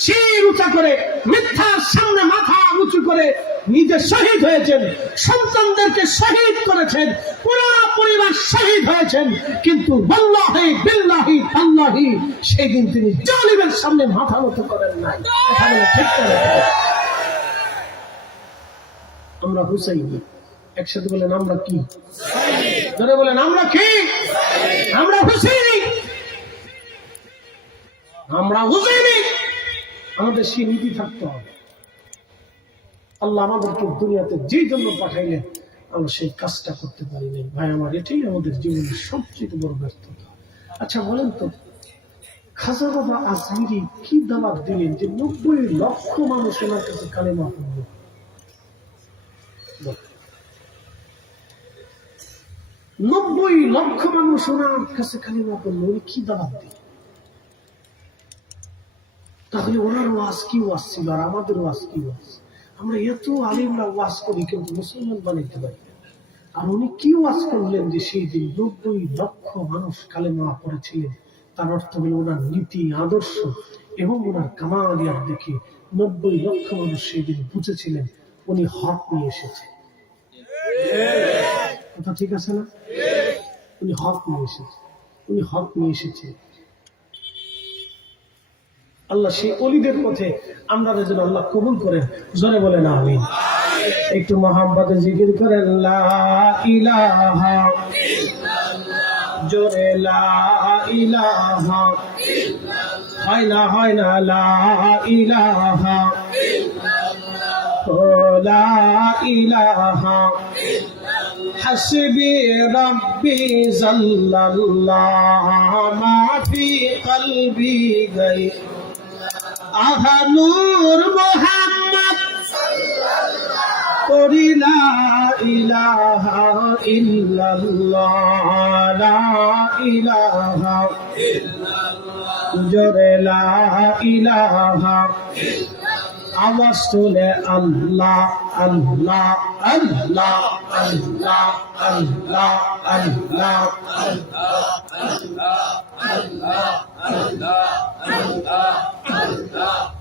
সেই উঁচা করে মিথ্যার সামনে মাথা উঁচু করে নিজে শহীদ হয়েছেন, সন্তানদেরকে শহীদ করেছেন, পুরো পরিবার শহীদ হয়েছেন। কিন্তু ওয়াল্লাহি বিল্লাহি তাল্লাহি সেই দিন তিনি জালিমের সামনে মাথা নত করেন নাই। ঠিক করে আমরা হুসাইনি। একসাথে বলেন আমরা কি? ধরে বলেন আমরা কি? আমরা হুসাইনি, আমরা হুসাইনি। আমাদের সেই নীতি থাকতে হবে। আল্লাহ আমাদেরকে দুনিয়াতে যে জন্য পাঠাইলেন আমরা সেই কাজটা করতে পারি নাই। ভাই আমার, এটাই আমাদের জীবনের সবচেয়ে বড় ব্যর্থতা। আচ্ছা বলেন তো, খাজা বাবা আজমিরি কি দাওয়াত দিলেন যে 90 লক্ষ মানুষ ওনার কাছে কালেমা পড়বে? 90 লক্ষ মানুষ ওনার কাছে কালেমা পড়লো, উনি কি দাওয়াত দিলেন? তাহলে ওনার ওয়াজ কি ওয়াজ ছিল আর আমাদের ওয়াজ কি ওয়াজ? আমরা এত আলিমরা ওয়াজ করি কিন্তু মুসলমান বানাইতে পারি না। আর উনি কি ওয়াজ করলেন যে সেই দিন 90 লক্ষ মানুষ কালেমা পড়েছিলেন? তার অর্থ হল ওনার নীতি আদর্শ এবং ওনার কামালিয়াত দেখে 90 লক্ষ মানুষ সেই দিন বুঝেছিলেন উনি হক নিয়ে এসেছে। কথা ঠিক আছে না? উনি হক নিয়ে এসেছে, উনি হক নিয়ে এসেছে। আল্লাহ সেই অলিদের পথে আমরা যেন আল্লাহ কবুল করেন। জোরে বলেন আমিন। একটু মহাব্বতে জিকির করেন লা ইলাহা ইল্লাল্লাহ। জোরে লা ইলাহা ইল্লাল্লাহ। হয় না লা ইলাহা ইল্লাল্লাহ। লা ইলাহা ইল্লাল্লাহ। হাসবি রাব্বি জাল্লাল্লাহ মা ফি কলবি গায় আহা নূর মুহাম্মদ করি লা ইলাহা ইল্লাল্লাহ। লা ইলাহা ইল্লাল্লাহ। জোরে লা ইলাহা ইল্লাল্লাহ। আওয়াজ তুলে আল্লাহ আল্লাহ আল্লাহ আল্লাহ আল্লাহ আল্লাহ আল্লাহ আল্লাহ আল্লাহ আল্লাহ আল্লাহ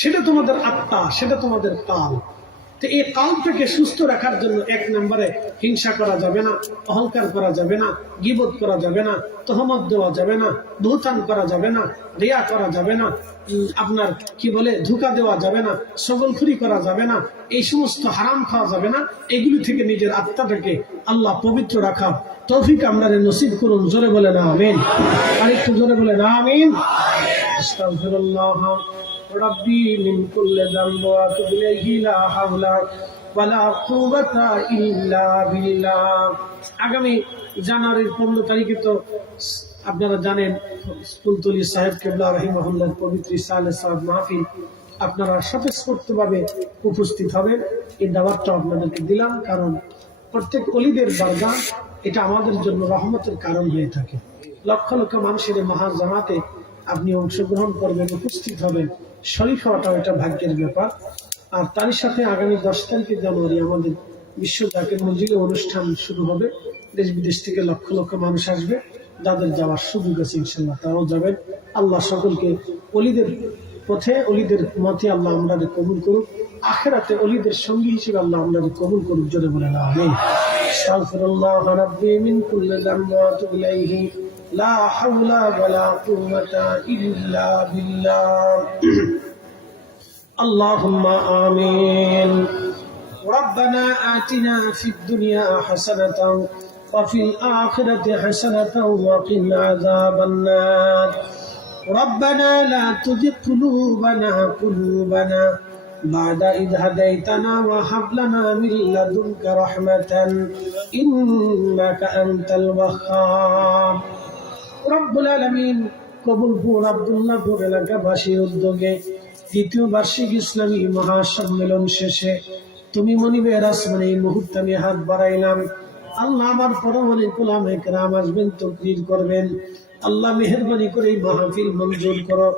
সেটা তোমাদের আত্মা, সেটা তোমাদের কাল। তো এই কালটাকে সুস্থ রাখার জন্য 1 নম্বরে হিংসা করা যাবে না, অহংকার করা যাবে না, গীবত করা যাবে না, তহমত দেওয়া যাবে না, বহতান করা যাবে না, রিয়া করা যাবে না, আপনার কি বলে ধোঁকা দেওয়া যাবে না, সগলখুরি করা যাবে না, এই সমস্ত হারাম খাওয়া যাবে না। এগুলি থেকে নিজের আত্মাটাকে আল্লাহ পবিত্র রাখা তৌফিক আমরা নসিব করুন। জোরে বলে না আমিন। আরেকটু জোরে বলে না আমিন। আস্তাগফিরুল্লাহ রব্বি মিন কুল্লি যামবি ওয়া আতুবু ইলাইহি লা হাওলা ওয়ালা কুওয়াতা ইল্লা বিল্লাহ। আগামী জানুয়ারির 15 তারিখে তো আপনারা জানেন কুলতলি সাহেব কেবলা রাহিমাহুল্লাহ পবিত্র সালে সাহেব মাহফিল, আপনারা স্বতঃস্ফূর্তভাবে উপস্থিত হবেন। এই দাওয়াতটা আপনাদেরকে দিলাম, কারণ প্রত্যেক অলিদের বারগাহ এটা আমাদের জন্য রহমতের কারণ হয়ে থাকে। লক্ষ লক্ষ মানুষের মহাজামাতে আপনি অংশগ্রহণ করবেন, উপস্থিত হবেন, শরীফ হওয়াটাও এটা ভাগ্যের ব্যাপার। আর তারই সাথে আগামী 10 তারিখে জানুয়ারি আমাদের বিশ্ব জাকির মঞ্জিলে অনুষ্ঠান শুরু হবে। দেশ বিদেশ থেকে লক্ষ লক্ষ মানুষ আসবে, যাদের যাওয়ার সুযোগ আছে ইনশাল্লাহ তারাও যাবেন। আল্লাহ সকলকে অলিদের পথে, অলিদের মতে আল্লাহ আমাদের কবুল করুক। আখিরাতে অলিদের সঙ্গী হিসেবে আল্লাহ আমাদের কবুল করুক। জোরে বলে না আমিন। আস্তাগফিরুল্লাহ রাব্বি মিন কুল্লি যামবি ওয়া আতুবু ইলাইহি লা হাওলা ওয়ালা কুওয়াতা ইল্লা বিল্লাহ। আল্লাহুম্মা আমিন। ربنا آتنا في الدنيا حسنة وفي الآخرة حسنة وقنا عذاب النار. ربنا لا تزغ قلوبنا بعد إذ هديتنا وهب لنا من لدنك رحمة إنك أنت الوهاب. رب العالمين কবুলপুর আব্দুল্লাহপুর এলাকাবাসীর উদ্যোগে 2য় বার্ষিক ইসলামী মহাসম্মেলন শেষে তুমি মনিবের আসমানে এই মুহূর্তে আমি হাত বাড়াইলাম। আল্লাহ আমার পরমাণিক উলামায়ে কেরাম আসবেন, তাকরীর করবেন। আল্লাহ মেহেরবানি করে এই মাহফিল মঞ্জুর করো।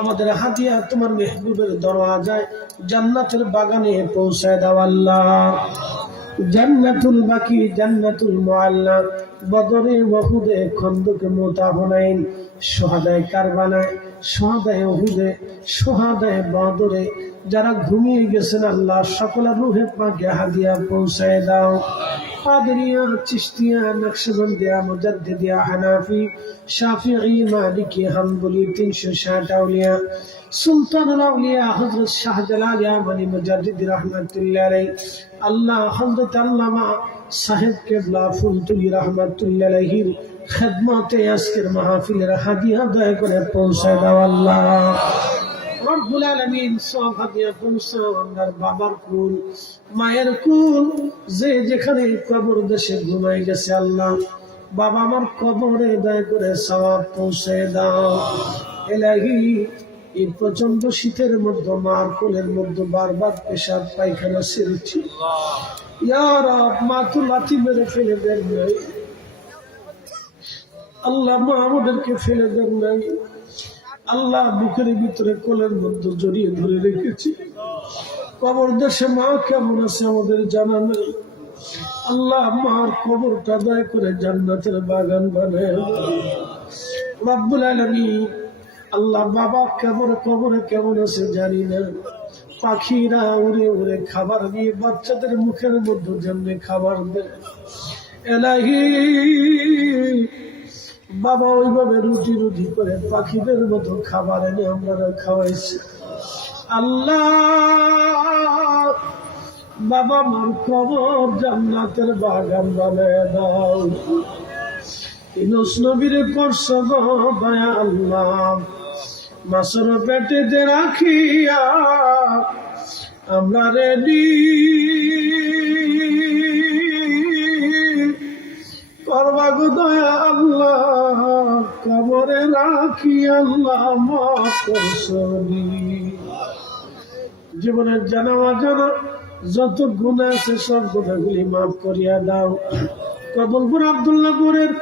আমাদের হাদিয়া তোমার মেহবুবের দরওয়াজায় জান্নাতের বাগানে পৌঁছায় দাও আল্লাহ। জান্নাতুল বাকি, জান্নাতুল মুআল্লা, বদরে, উহুদে, খন্দকে, মুতা, হুনাইন, শুহাদায়ে কারবালায়, শুহাদায়ে উহুদে, শুহাদায়ে বদরে যারা ঘুমিয়ে গেছেন আল্লাহ সকলের রূহে পাকে হাদিয়া পৌঁছায় দাও। কাদেরিয়া, চিশতিয়া, নকশবন্দিয়া, মুজাদ্দিদিয়া, হানাফি, শাফিঈ, মালিকি, হাম্বলি, 360 আউলিয়া, সুলতানুল আউলিয়া হযরত শাহজালাল ইয়ামানি মুজাদ্দিদ রাহমাতুল্লাহ আলাইহি, আল্লাহ হযরত আল্লামা সাহেব কেবলা ফুলতুলি রাহমাতুল্লাহ আলাইহির খেদমতে আজকের মাহফিলের হাদিয়া দয়া করে পৌঁছায় দাও আল্লাহ। রব্বুল আলামিন সব হাদিয়া পৌঁছাও আমার বাবার কুল, মায়ের কুল, যে যেখানে কবর দেশে ঘুমাই গেছে আল্লাহ, বাবা আমার কবরে দয়া করে সওয়াব পৌঁছে দাও। ইলাহি এই প্রচন্ড শীতের মধ্যে মার কোলের মধ্যে বারবার পেশাব পায়খানা সেরেছি, ইয়া রব মা তো লাথি মেরে ফেলে দেন নাই আল্লাহ, মা আমাদেরকে ফেলে দেন নাই আল্লাহ, বুকের ভিতরে কোলের মধ্যে জড়িয়ে ধরে রেখেছি। কবর দেশে মা কেমন আছে আমাদের জানা নেই আল্লাহ, মার কবরটা দয়া করে জান্নাতের বাগান বানায় রব্বুল আলামিন। আল্লাহ বাবা কবরে কেমন আছে জানি না, পাখিরা উড়ে উড়ে খাবার নিয়ে বাচ্চাদের মুখের মধ্যে যেমনি খাবার দেয়, এলাহি বাবা ওইভাবে রুটি রুটি করে পাখিদের মতো খাবার এনে আমরা খাওয়াইছি আল্লাহ। বাবা মার কবর জান্নাতের বাগান বানায় দাও। ইউনূস নবীরে করছ গো দয়া আল্লাহ, মাছের পেটেতে রাখিয়া আমরা রেডি করবা গো দয়া আল্লাহ, কবরে রাখি আল্লাহ মাফ করছনি। জীবনের জানা অজানা যত গুনাহ আছে সব গুনাহগুলি মাফ করিয়া দাও। কবুলপুর আব্দুল্লাহপুরের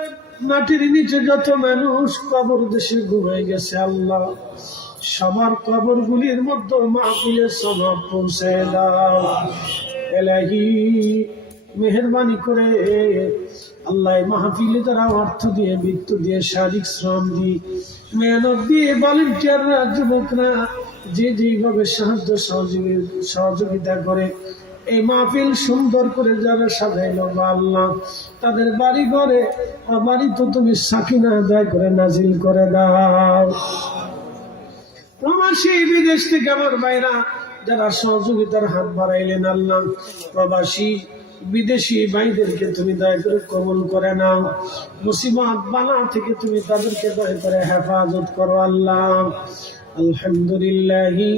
মাটির নিচে যত মানুষ কবর দেশে ঘুমাই গেছে আল্লাহ, সবার কবর গুলির মধ্যে মাহফিলের সওয়াব পৌঁছে দাও। ইলাহি মেহেরবানি করে আল্লাহ মাহফিলে তারা অর্থ দিয়ে, বৃত্ত দিয়ে, শারীরিক শ্রম দিয়ে, মেহনত দিয়ে, ভলান্টিয়াররা, যুবকরা যে যেভাবে সাহায্য সহযোগিতা করে এই মাহফিল সুন্দর করে যারা সাজাইলো বা আল্লাহ তাদের বাড়ি ঘরে বাড়ি তো তুমি সাকিনা দয়া করে নাজিল করে দাও। প্রবাসী বিদেশ থেকে আমার ভাইরা যারা সহযোগিতার হাত বাড়াইলেন আল্লাহ প্রবাসী বিদেশি ভাইদেরকে তুমি দয়া করে কবুল করে নাও। মুসিবত বালা থেকে তুমি তাদেরকে দয়া করে হেফাজত করো আল্লাহ। আলহামদুলিল্লাহি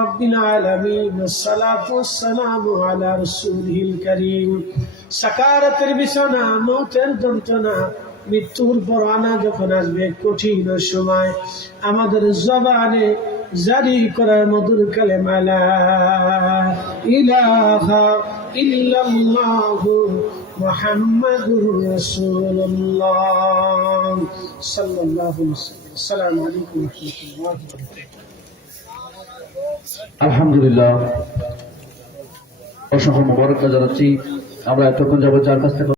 রাব্বিল আলামিন ওয়াসসালাতু ওয়াসসালামু আলা রাসূলিল কারীম। সাকারাতের বিছানা, মওতের যন্ত্রণা, মৃত্যুর পর আনা যখন আসবে কঠিন সময়, আমাদের জবানে জারি করা মধুর কালেমা লা ইলাহা ইল্লাল্লাহু মুহাম্মাদুর রাসূলুল্লাহ সাল্লাল্লাহু আলাইহি ওয়াসাল্লাম। আসসালামু আলাইকুম ওয়া রাহমাতুল্লাহি ওয়া বারাকাতুহু। আলহামদুলিল্লাহ, অসংখ্য মোবারক জানাচ্ছি। আমরা এতক্ষণ যাবত যার কাছ থেকে